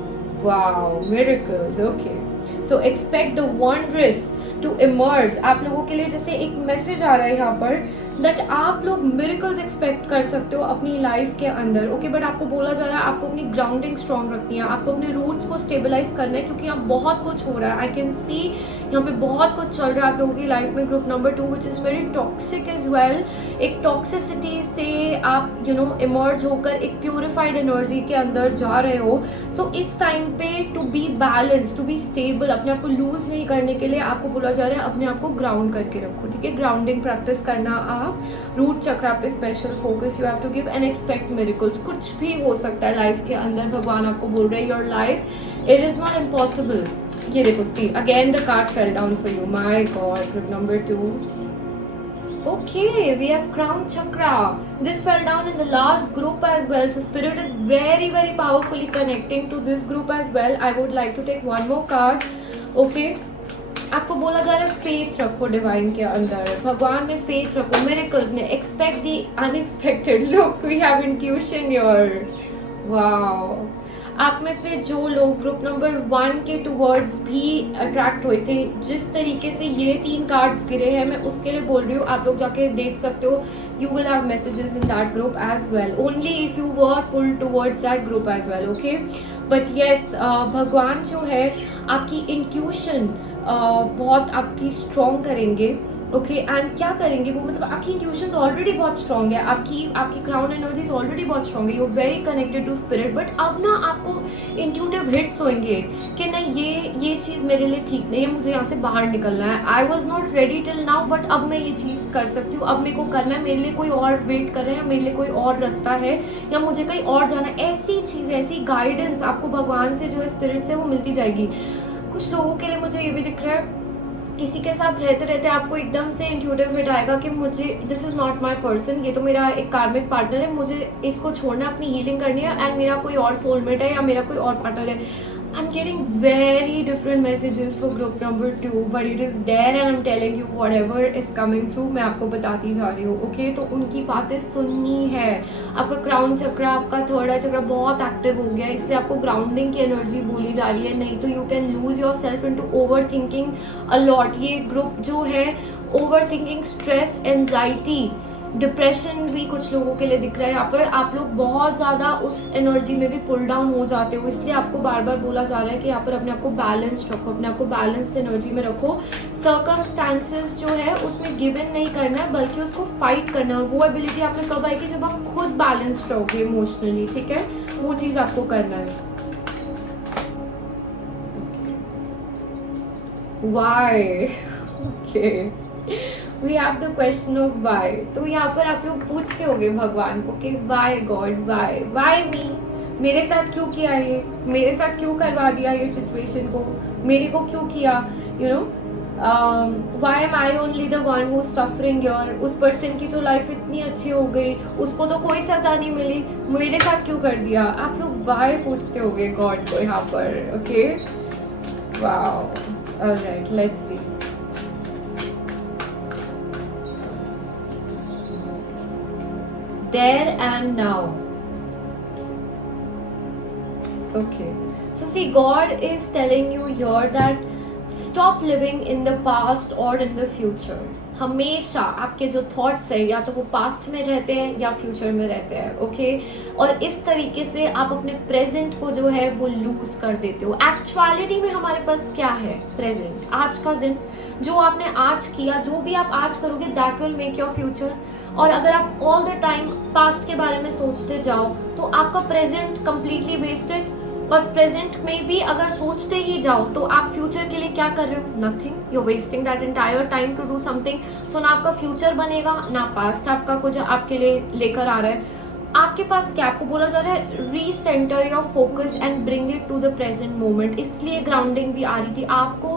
wow, miracles. Okay, so expect the wondrous to emerge. आप लोगों के लिए जैसे एक मैसेज आ रहा है यहाँ पर दैट आप लोग मिरेकल्स एक्सपेक्ट कर सकते हो अपनी लाइफ के अंदर। ओके, बट आपको बोला जा रहा है आपको अपनी ग्राउंडिंग स्ट्रॉन्ग रखनी है, आपको अपने रूट्स को स्टेबलाइज करना है, क्योंकि यहाँ बहुत कुछ हो रहा है। आई कैन सी यहाँ पे बहुत कुछ चल रहा है आप लोगों की लाइफ में। Group number 2 which is very toxic as well, एक टॉक्सिसिटी से आप इमर्ज होकर एक प्योरीफाइड एनर्जी के अंदर जा रहे हो। सो इस टाइम पे to be balance, to be stable, अपने आप को लूज नहीं करने के लिए आपको बोला जा रहा है अपने आप को ग्राउंड करके रखो, ठीक है। ग्राउंडिंग प्रैक्टिस करना आप, रूट चक्रा पे special focus you have to give and expect miracles. कुछ भी हो सकता है लाइफ के अंदर, भगवान आपको बोल रहे हैं your life it is not impossible. ये देखो, see again the card fell down for you, my god. Group number 2, okay, we have crown chakra. This fell down in the last group as well, so spirit is very very powerfully connecting to this group as well. I would like to take one more card. Okay, आपको बोला जा रहा है faith रखो divine के अंदर, भगवान में फेथ रखो, मिरेकल्स में, expect the unexpected. Look, we have intuition your, wow. आप में से जो लोग ग्रुप नंबर 1 के टूवर्ड्स भी अट्रैक्ट हुए थे, जिस तरीके से ये 3 कार्ड्स गिरे हैं, मैं उसके लिए बोल रही हूँ, आप लोग जाके देख सकते हो। You will have messages in that group as well, only if you were pulled towards that group as well, okay. But yes, भगवान जो है आपकी इंट्यूशन बहुत आपकी स्ट्रॉन्ग करेंगे, ओके। एंड क्या करेंगे वो, मतलब आपकी इंट्यूशन ऑलरेडी बहुत स्ट्रॉन्ग है, आपकी क्राउन एनर्जीज ऑलरेडी बहुत स्ट्रॉन्ग है, you very connected to spirit. But अब ना आपको इंट्यूटिव हिट्स होंगे कि नहीं, ये चीज़ मेरे लिए ठीक नहीं है, मुझे यहाँ से बाहर निकलना है। I was not ready till now, but अब मैं ये चीज़ कर सकती हूँ, अब मेरे को करना है, मेरे लिए कोई और वेट कर रहे हैं, मेरे लिए कोई और रास्ता है, या मुझे कहीं और जाना है। ऐसी चीज़, ऐसी गाइडेंस आपको भगवान से जो है, स्पिरिट से, वो मिलती जाएगी। कुछ लोगों के लिए मुझे ये भी दिख रहा है, किसी के साथ रहते रहते आपको एकदम से इंट्यूटिव हिट आएगा कि मुझे, this is not my person, ये तो मेरा एक कार्मिक पार्टनर है, मुझे इसको छोड़ना, अपनी हीलिंग करनी है, एंड मेरा कोई और सोलमेट है या मेरा कोई और पार्टनर है। I am getting very different messages for group number 2, but it is there and I am telling you whatever is coming through, मैं आपको बताती जा रही हूँ, ओके। तो उनकी बातें सुननी है। आपका क्राउन चक्रा, आपका थर्ड आई चक्रा बहुत एक्टिव हो गया, इसलिए आपको ग्राउंडिंग की एनर्जी बोली जा रही है, नहीं तो you can lose yourself into overthinking a lot. ये ग्रुप जो है, overthinking, stress, anxiety, depression भी कुछ लोगों के लिए दिख रहा है यहाँ पर। आप लोग बहुत ज़्यादा उस एनर्जी में भी पुल डाउन हो जाते हो, इसलिए आपको बार बार बोला जा रहा है कि यहाँ पर अपने आप को बैलेंस्ड रखो, अपने आप को बैलेंस्ड एनर्जी में रखो। सर्कमस्टांसेस जो है उसमें गिव इन नहीं करना है, बल्कि उसको फाइट करना है। और वो एबिलिटी आप में कब आएगी, जब आप खुद बैलेंस्ड रहोगे इमोशनली, ठीक है, वो चीज़ आपको करना है। Why? Okay. We have the question of why. तो यहाँ पर आप लोग पूछते होंगे भगवान को कि why God, why me? मेरे साथ क्यों किया ये, मेरे साथ क्यों करवा दिया ये सिचुएशन को, मेरे को क्यों किया, you know? Why am I only the one who's suffering here? उस पर्सन की तो लाइफ इतनी अच्छी हो गई, उसको तो कोई सजा नहीं मिली, मेरे साथ क्यों कर दिया? आप लोग why पूछते होंगे गॉड को यहाँ पर, okay. Wow, alright, let's C. There and now. Okay. So see, God is telling you here that stop living in the past or in the future. हमेशा आपके जो थॉट्स है, या तो वो पास्ट में रहते हैं या फ्यूचर में रहते हैं, ओके। और इस तरीके से आप अपने प्रेजेंट को जो है वो लूज कर देते हो। एक्चुअलिटी में हमारे पास क्या है, प्रेजेंट, आज का दिन, जो आपने आज किया, जो भी आप आज करोगे, that will make your future. और अगर आप ऑल द टाइम पास्ट के बारे में सोचते जाओ तो आपका प्रेजेंट कंप्लीटली वेस्टेड, और प्रेजेंट में भी अगर सोचते ही जाओ तो आप फ्यूचर के लिए क्या कर रहे हो, nothing, you wasting that entire time to do something. So ना आपका फ्यूचर बनेगा, ना पास्ट आपका कुछ आपके लिए लेकर आ रहा है। आपके पास क्या, आपको बोला जा रहा है recenter your focus and bring it to the present moment. इसलिए ग्राउंडिंग भी आ रही थी, आपको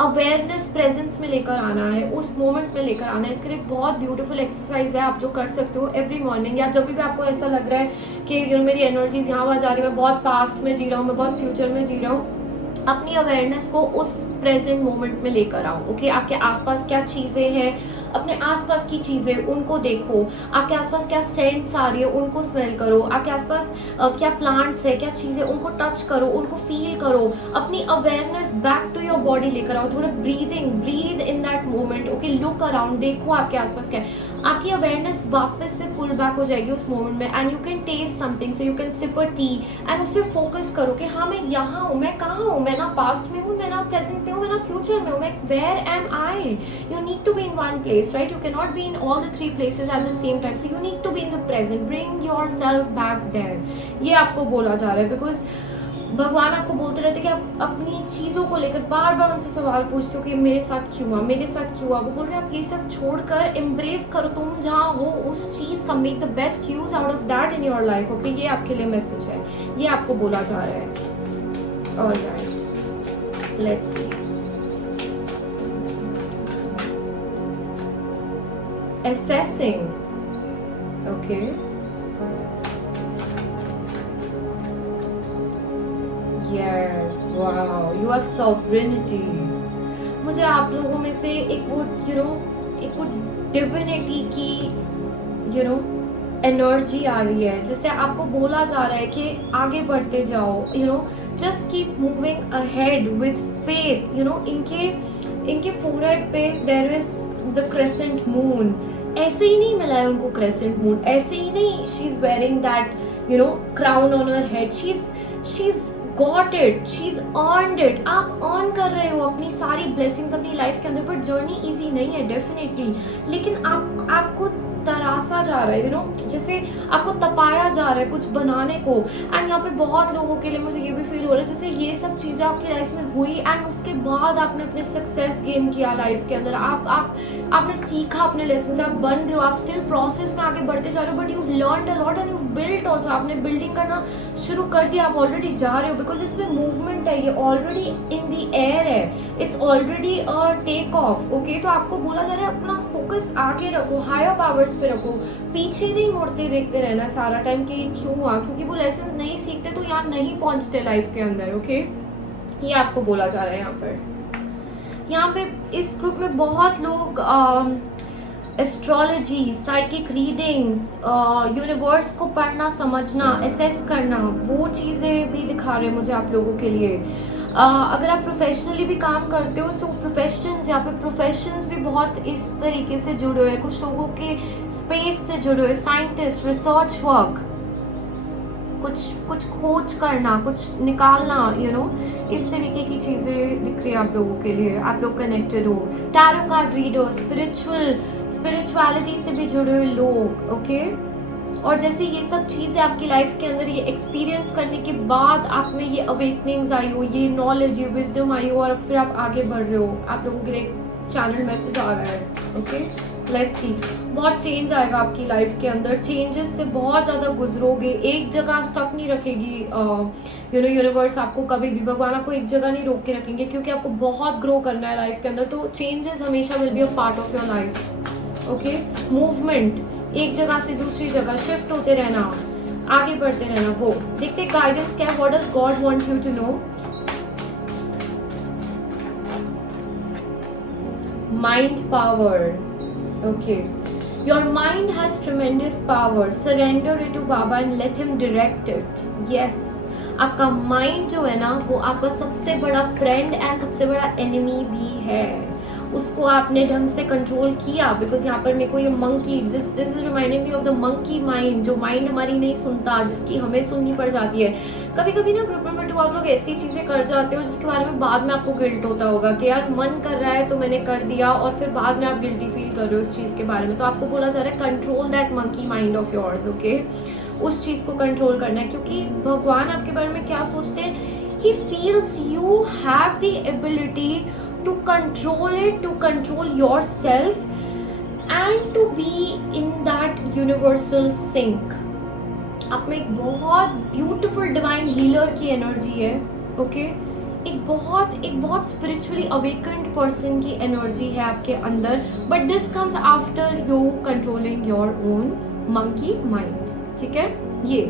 अवेयरनेस प्रेजेंस में लेकर आना है, उस मोमेंट में लेकर आना है। इसके लिए बहुत ब्यूटीफुल एक्सरसाइज है आप जो कर सकते हो एवरी मॉर्निंग, या जब भी आपको ऐसा लग रहा है कि मेरी एनर्जीज यहाँ वहाँ जा रही है, मैं बहुत पास्ट में जी रहा हूँ, मैं बहुत फ्यूचर में जी रहा हूँ, अपनी अवेयरनेस को उस प्रेजेंट मोमेंट में लेकर आओ, ओके। आपके आसपास क्या चीज़ें हैं, अपने आसपास की चीज़ें उनको देखो, आपके आसपास क्या सेंट्स आ रही है उनको स्मेल करो, आपके आसपास क्या प्लांट्स है, क्या चीज़ें, उनको टच करो, उनको फील करो, अपनी awareness back to your body लेकर आओ, थोड़ा breathe in that moment, okay. Look around, देखो आपके आसपास क्या है। आपकी अवेयरनेस वापस से पुल बैक हो जाएगी उस मोमेंट में, and you can taste something, so you can sip a tea and उस पर फोकस करो कि हाँ मैं यहाँ हूँ, मैं कहाँ हूँ, मैं ना पास्ट में हूँ, मैं ना प्रेजेंट में हूँ, मैं ना फ्यूचर में हूँ, मैं where am I. You need to be in one place, right? You can not be in all the 3 places at the same time, so you need to be in the present, bring yourself back there. ये आपको बोला जा रहा है, because भगवान आपको बोलते रहते कि आप अपनी चीज़ों को लेकर बार बार उनसे सवाल पूछते हो कि मेरे साथ क्यों हुआ, मेरे साथ क्यों हुआ। वो बोल रहे हैं आप ये सब छोड़कर एम्ब्रेस करो, तुम जहाँ हो उस चीज़ का make the best use out of that in your life. Okay, ये आपके लिए मैसेज है, ये आपको बोला जा रहा है। Alright, let's C. Assessing, okay. Yes, wow, you have sovereignty. मुझे आप लोगों में से एक वो एक वो डिविनिटी की एनर्जी आ रही है, जिससे आपको बोला जा रहा है कि आगे बढ़ते जाओ, just keep moving ahead with faith. इनके फोरहेड पे there is the crescent moon. ऐसे ही नहीं मिला है उनको क्रेसेंट मून, ऐसे ही नहीं she is wearing that crown on her head. She is got it, she is earned it. आप अर्न कर रहे हो अपनी सारी ब्लेसिंग्स अपनी लाइफ के अंदर, बट जर्नी इजी नहीं है डेफिनेटली, लेकिन आपको तरासा जा रहा है, जैसे आपको तपाया जा रहा है कुछ बनाने को। एंड यहाँ पे बहुत लोगों के लिए मुझे ये भी फील हो रहा है जैसे ये सब चीज़ें आपकी लाइफ में हुई एंड उसके बाद आपने अपने सक्सेस गेन किया लाइफ के अंदर, आपने सीखा अपने लेसन, आप बन रहे हो, आप स्टिल प्रोसेस में आगे बढ़ते जा रहे हो, but you learn a lot and you build also. आपने बिल्डिंग करना शुरू कर दिया, आप ऑलरेडी जा रहे हो, बिकॉज इसमें मूवमेंट है, ये ऑलरेडी इन दी एयर है, it's already a take off. Okay, तो आपको बोला जा रहा है अपना फोकस आगे रखो, हायर पावर्स पे रखो, पीछे नहीं मुड़ते देखते रहना सारा टाइम कि क्यों हुआ, क्योंकि वो लेसन्स नहीं सीखते तो यहाँ नहीं पहुंचते लाइफ के अंदर। ओके, ये आपको बोला जा रहा है। यहाँ पे इस ग्रुप में बहुत लोग एस्ट्रोलॉजी, साइकिक रीडिंग्स, यूनिवर्स को पढ़ना, समझना, असेस करना, वो चीज़ें भी दिखा रहे हैं मुझे आप लोगों के लिए। अगर आप प्रोफेशनली भी काम करते हो, सो प्रोफेशंस, यहाँ पे प्रोफेशंस भी बहुत इस तरीके से जुड़े हुए हैं, कुछ लोगों के स्पेस से जुड़े हुए, साइंटिस्ट, रिसर्च वर्क, कुछ खोज करना, कुछ निकालना, इस तरीके की चीज़ें दिख रही है आप लोगों के लिए। आप लोग कनेक्टेड हो, टैरो कार्ड रीडर, स्पिरिचुअलिटी से भी जुड़े हुए लोग। ओके, और जैसे ये सब चीज़ें आपकी लाइफ के अंदर ये एक्सपीरियंस करने के बाद आप में ये अवेकनिंग्स आई हो, ये नॉलेज, ये विजडम आई हो, और फिर आप आगे बढ़ रहे हो, आप लोगों के लिए चैनल मैसेज आ रहा है। ओके, लेट्स सी। बहुत चेंज आएगा आपकी लाइफ के अंदर, चेंजेस से बहुत ज़्यादा गुजरोगे, एक जगह स्टक नहीं रखेगी। यूनिवर्स आपको कभी भी, भगवान आपको एक जगह नहीं रोक के रखेंगे, क्योंकि आपको बहुत ग्रो करना है लाइफ के अंदर, तो चेंजेस हमेशा will be a part of your life. Okay, movement, एक जगह से दूसरी जगह शिफ्ट होते रहना, आगे बढ़ते रहना। वो देखते गाइडेंस क्या, what does God want you to know. Mind power, okay, your mind has tremendous power, surrender it to Baba and let him direct it. Yes, आपका माइंड जो है ना, वो आपका सबसे बड़ा फ्रेंड एंड सबसे बड़ा एनिमी भी है। उसको आपने ढंग से कंट्रोल किया, बिकॉज यहाँ पर मेरे को ये monkey, this is reminding me of the monkey mind, जो माइंड हमारी नहीं सुनता, जिसकी हमें सुननी पड़ जाती है। कभी कभी ना ग्रुप में बैठो आप लोग ऐसी चीज़ें कर जाते हो जिसके बारे में बाद में आपको गिल्ट होता होगा कि यार मन कर रहा है तो मैंने कर दिया, और फिर बाद में आप गिल्टी फील कर रहे हो उस चीज़ के बारे में। तो आपको बोला जा रहा है control that monkey mind of yours. Okay, उस चीज़ को कंट्रोल करना है, क्योंकि भगवान आपके बारे में क्या सोचते हैं, he feels you have the ability to control it, to control yourself and to be in that universal sync। आप में एक बहुत ब्यूटीफुल डिवाइन हीलर की एनर्जी है। ओके, एक बहुत स्पिरिचुअली अवेकेंड पर्सन की एनर्जी है आपके अंदर, but this comes after you controlling your own monkey mind. ठीक है, ये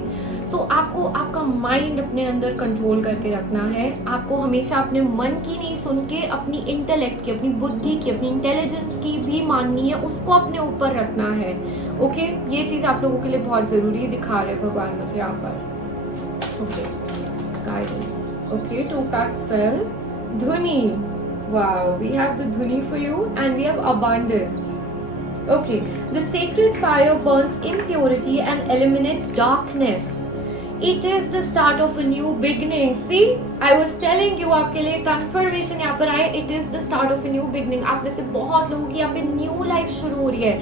सो आपको आपका माइंड अपने अंदर कंट्रोल करके रखना है। आपको हमेशा अपने मन की नहीं सुन के अपनी इंटेलेक्ट की, अपनी बुद्धि की, अपनी इंटेलिजेंस की भी माननी है, उसको अपने ऊपर रखना है। ओके, ये चीज़ आप लोगों के लिए बहुत ज़रूरी दिखा रहे हैं भगवान मुझे यहाँ पर। Okay, guidance. Okay, 2 cards fell। धुनी, wow, we have the dhuni for you and we have abundance। Okay, the sacred fire burns impurity and eliminates darkness. It is the start of a new beginning. See, I was telling you, आपके लिए confirmation यहाँ पर आए. It is the start of a new beginning. आप में से बहुत लोगों की यहाँ पे new life शुरू हो रही है,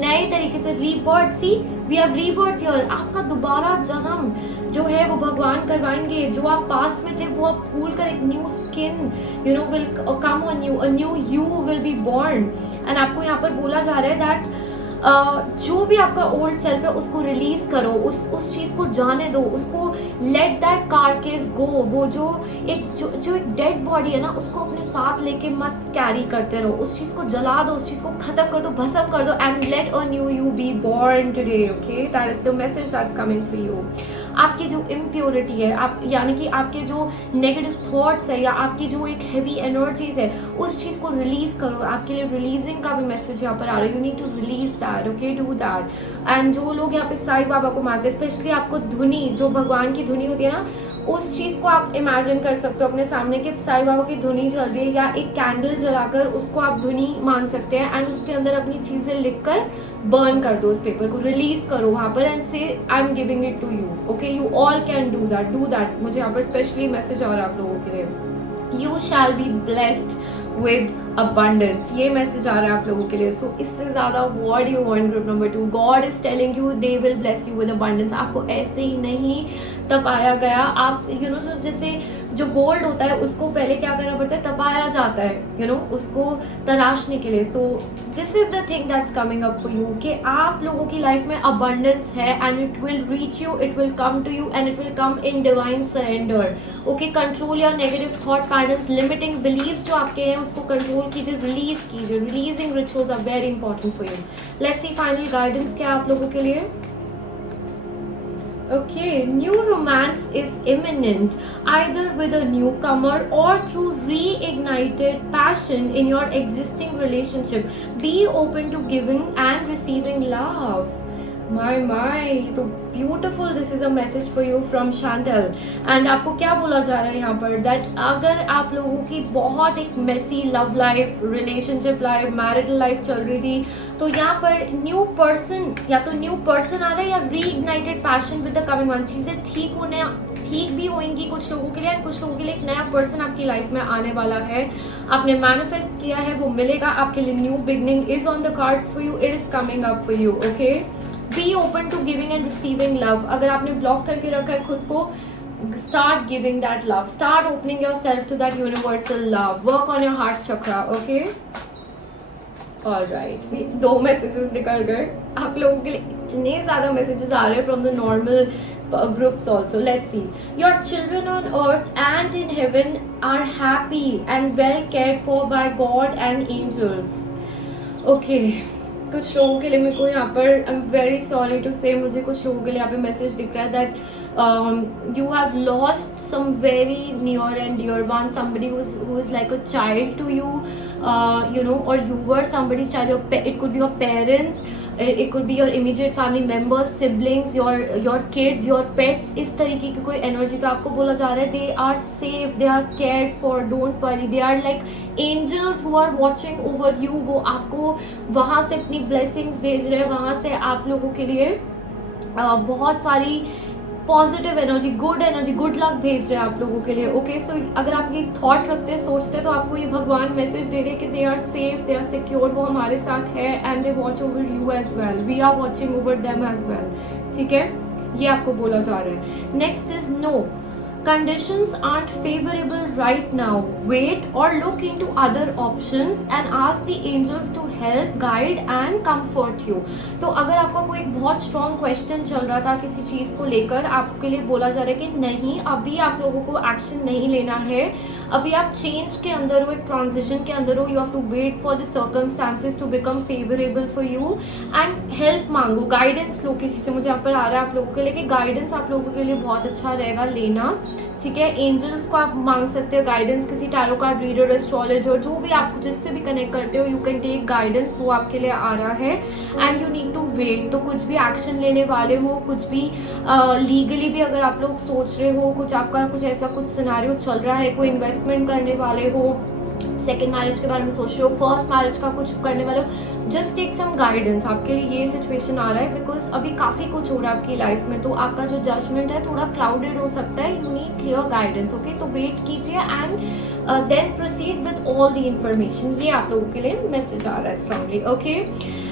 नए तरीके से rebirth. See, we have rebirth here. आपका दोबारा जन्म जो है वो भगवान करवाएंगे. जो आप पास्ट में थे वो आप भूल कर एक new skin will come on you, a new you will be born. And आपको यहाँ पर बोला जा रहा है that जो भी आपका ओल्ड सेल्फ है उसको रिलीज करो, उस चीज को जाने दो, उसको लेट दैट कारकेस गो. वो जो एक डेड बॉडी है ना, उसको अपने साथ लेके मत कैरी करते रहो. उस चीज को जला दो, उस चीज को खत्म कर दो, भस्म कर दो. And let a new you be born today. Okay, that is the message that's coming for you. आपकी जो इम्प्योरिटी है, आप यानी कि आपके जो नेगेटिव थॉट्स है या आपकी जो एक हैवी एनर्जीज है, उस चीज को रिलीज करो. आपके लिए रिलीजिंग का भी मैसेज यहाँ पर आ रहा है. You need to release that. Okay, do that. And जो लोग यहाँ पे साईं बाबा को मानते हैं, स्पेशली आपको धुनी, जो भगवान की धुनी होती है ना, उस चीज़ को आप इमेजिन कर सकते हो अपने सामने कि साईं बाबा की धुनी जल रही है, या एक कैंडल जलाकर उसको आप धुनी मान सकते हैं. एंड उसके अंदर अपनी चीज़ें लिखकर बर्न कर दो, उस पेपर को रिलीज करो वहाँ पर. And so I am giving it to you. Okay, you all can do that. मुझे यहाँ पर स्पेशली मैसेज आ रहा है आप लोगों के लिए. You shall be blessed with abundance. ये मैसेज आ रहा है आप लोगों के लिए. सो इससे ज़्यादा what do you want? Group number 2, God is telling you they will bless you with abundance. आपको ऐसे ही नहीं तपाया गया. आप जैसे जो गोल्ड होता है उसको पहले क्या करना पड़ता है, तपाया जाता है, उसको तराशने के लिए. So this is the thing that's coming up for you कि आप लोगों की लाइफ में अबंडेंस है and it will reach you, it will come to you and it will come in divine surrender. Okay, control your negative thought patterns, limiting beliefs जो आपके हैं उसको कंट्रोल कीजिए, रिलीज कीजिए. Releasing rituals are very important for you. Let's see final guidance क्या आप लोगों के लिए. Okay, new romance is imminent, either with a newcomer or through reignited passion in your existing relationship. Be open to giving and receiving love. My, तो beautiful. This is a message for you from Chantal. And आपको क्या बोला जा रहा है यहाँ पर, that अगर आप लोगों की बहुत एक messy love life, relationship life, marital life चल रही थी, तो यहाँ पर न्यू पर्सन, या तो न्यू पर्सन आ रहा है या reignited passion with the coming one. चीज़ें ठीक भी होंगी कुछ लोगों के लिए, एंड कुछ लोगों के लिए एक नया पर्सन आपकी लाइफ में आने वाला है. आपने मैनिफेस्ट किया है, वो मिलेगा आपके लिए. New beginning is on the cards for you. It is coming up for you. Okay, be open to giving and receiving love. अगर आपने ब्लॉक करके रखा है खुद को, start giving that love, start opening yourself to that universal love, work on your heart chakra. Okay, alright, 2 messages निकल गए. आप लोगों के लिए इतने ज़्यादा मैसेजेस आ रहे हैं from the normal groups also. Let's see. Your children on earth and in heaven are happy and well cared for by God and angels. Okay, कुछ लोगों के लिए मेरे को यहाँ पर, I am very sorry to say, मुझे कुछ लोगों के लिए यहाँ पे मैसेज दिख रहा है that you have lost some very near and dear one, somebody who is like a child to you, or you were somebody's child. It could be your parents, it could be your immediate family members, siblings, your kids, your pets. इस तरीके की कोई energy. तो आपको बोला जा रहा है they are safe, they are cared for, don't worry, they are like angels who are watching over you. वो आपको वहाँ से अपनी blessings भेज रहे हैं, वहाँ से आप लोगों के लिए बहुत सारी पॉजिटिव एनर्जी, गुड लक भेज रहे हैं आप लोगों के लिए. ओके, सो अगर आप ये थॉट रखते हैं, सोचते हैं, तो आपको ये भगवान मैसेज दे रहे हैं कि they are safe, they are secure, वो हमारे साथ है and they watch over you as well, we are watching over them as well. ठीक है, ये आपको बोला जा रहा है. Next is no, conditions aren't favorable right now. Wait or look into other options and ask the angels to help, guide and comfort you. तो अगर आपका कोई एक बहुत स्ट्रॉन्ग क्वेश्चन चल रहा था किसी चीज़ को लेकर, आपके लिए बोला जा रहा है कि नहीं, अभी आप लोगों को एक्शन नहीं लेना है, अभी आप चेंज के अंदर हो, एक ट्रांजिशन के अंदर हो. You have to wait for the circumstances to become favourable for you and help मांगो, गाइडेंस लो किसी से. मुझे यहाँ पर आ रहा है आप लोगों के लिए कि गाइडेंस आप लोगों के लिए बहुत अच्छा रहेगा लेना. ठीक है, एंजल्स को आप मांग सकते हो गाइडेंस, किसी टैरो कार्ड रीडर, एस्ट्रोलॉजर, जो भी आप जिससे भी कनेक्ट करते हो, यू कैन टेक गाइडेंस. वो आपके लिए आ रहा है and you need to wait. तो कुछ भी एक्शन लेने वाले हो, कुछ भी लीगली भी अगर आप लोग सोच रहे हो, कुछ आपका कुछ ऐसा कुछ सिनेरियो चल रहा है, कोई इन्वेस्टमेंट करने वाले हो, सेकेंड मैरिज के बारे में सोच रहे हो, फर्स्ट मैरिज का कुछ करने वाले हो, जस्ट टेक सम गाइडेंस। आपके लिए ये सिचुएशन आ रहा है बिकॉज अभी काफ़ी कुछ हो रहा है आपकी लाइफ में, तो आपका जो जजमेंट है थोड़ा क्लाउडेड हो सकता है। You need clear guidance, okay. तो वेट कीजिए and then proceed with all the information. ये आप लोगों के लिए मैसेज आ रहा है strongly, okay.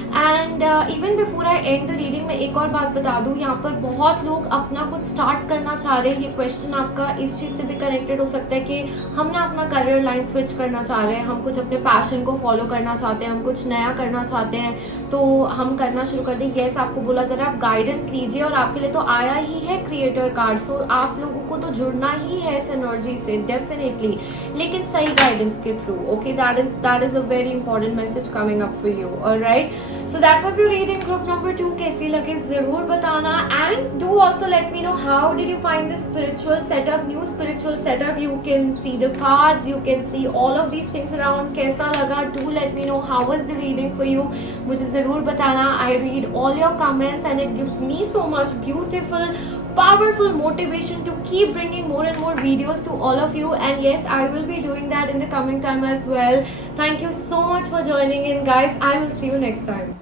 And even before I and the reading मैं एक और बात बता दूं, यहाँ पर बहुत लोग अपना कुछ स्टार्ट करना चाह रहे हैं। ये क्वेश्चन आपका इस चीज़ से भी कनेक्टेड हो सकता है कि हम ना अपना करियर लाइन स्विच करना चाह रहे हैं, हम कुछ अपने पैशन को फॉलो करना चाहते हैं, हम कुछ नया करना चाहते हैं, तो हम करना शुरू कर दें। येस, आपको बोला जा रहा है आप गाइडेंस लीजिए, और आपके लिए तो आया ही है क्रिएटर कार्ड, सो आप लोगों को तो जुड़ना ही है इस एनर्जी से डेफिनेटली, लेकिन सही गाइडेंस के through, okay. That is a very important message coming up for you, alright. So that was your reading group number 2. कैसी लगे जरूर बताना, and do also let me know how did you find this spiritual setup, new spiritual setup. You can see the cards, you can see all of these things around. कैसा लगा? Do let me know how was the reading for you. मुझे जरूर बताना. I read all your comments and it gives me so much beautiful, powerful motivation to keep bringing more and more videos to all of you. And yes, I will be doing that in the coming time as well. Thank you so much for joining in, guys. I will see you next time.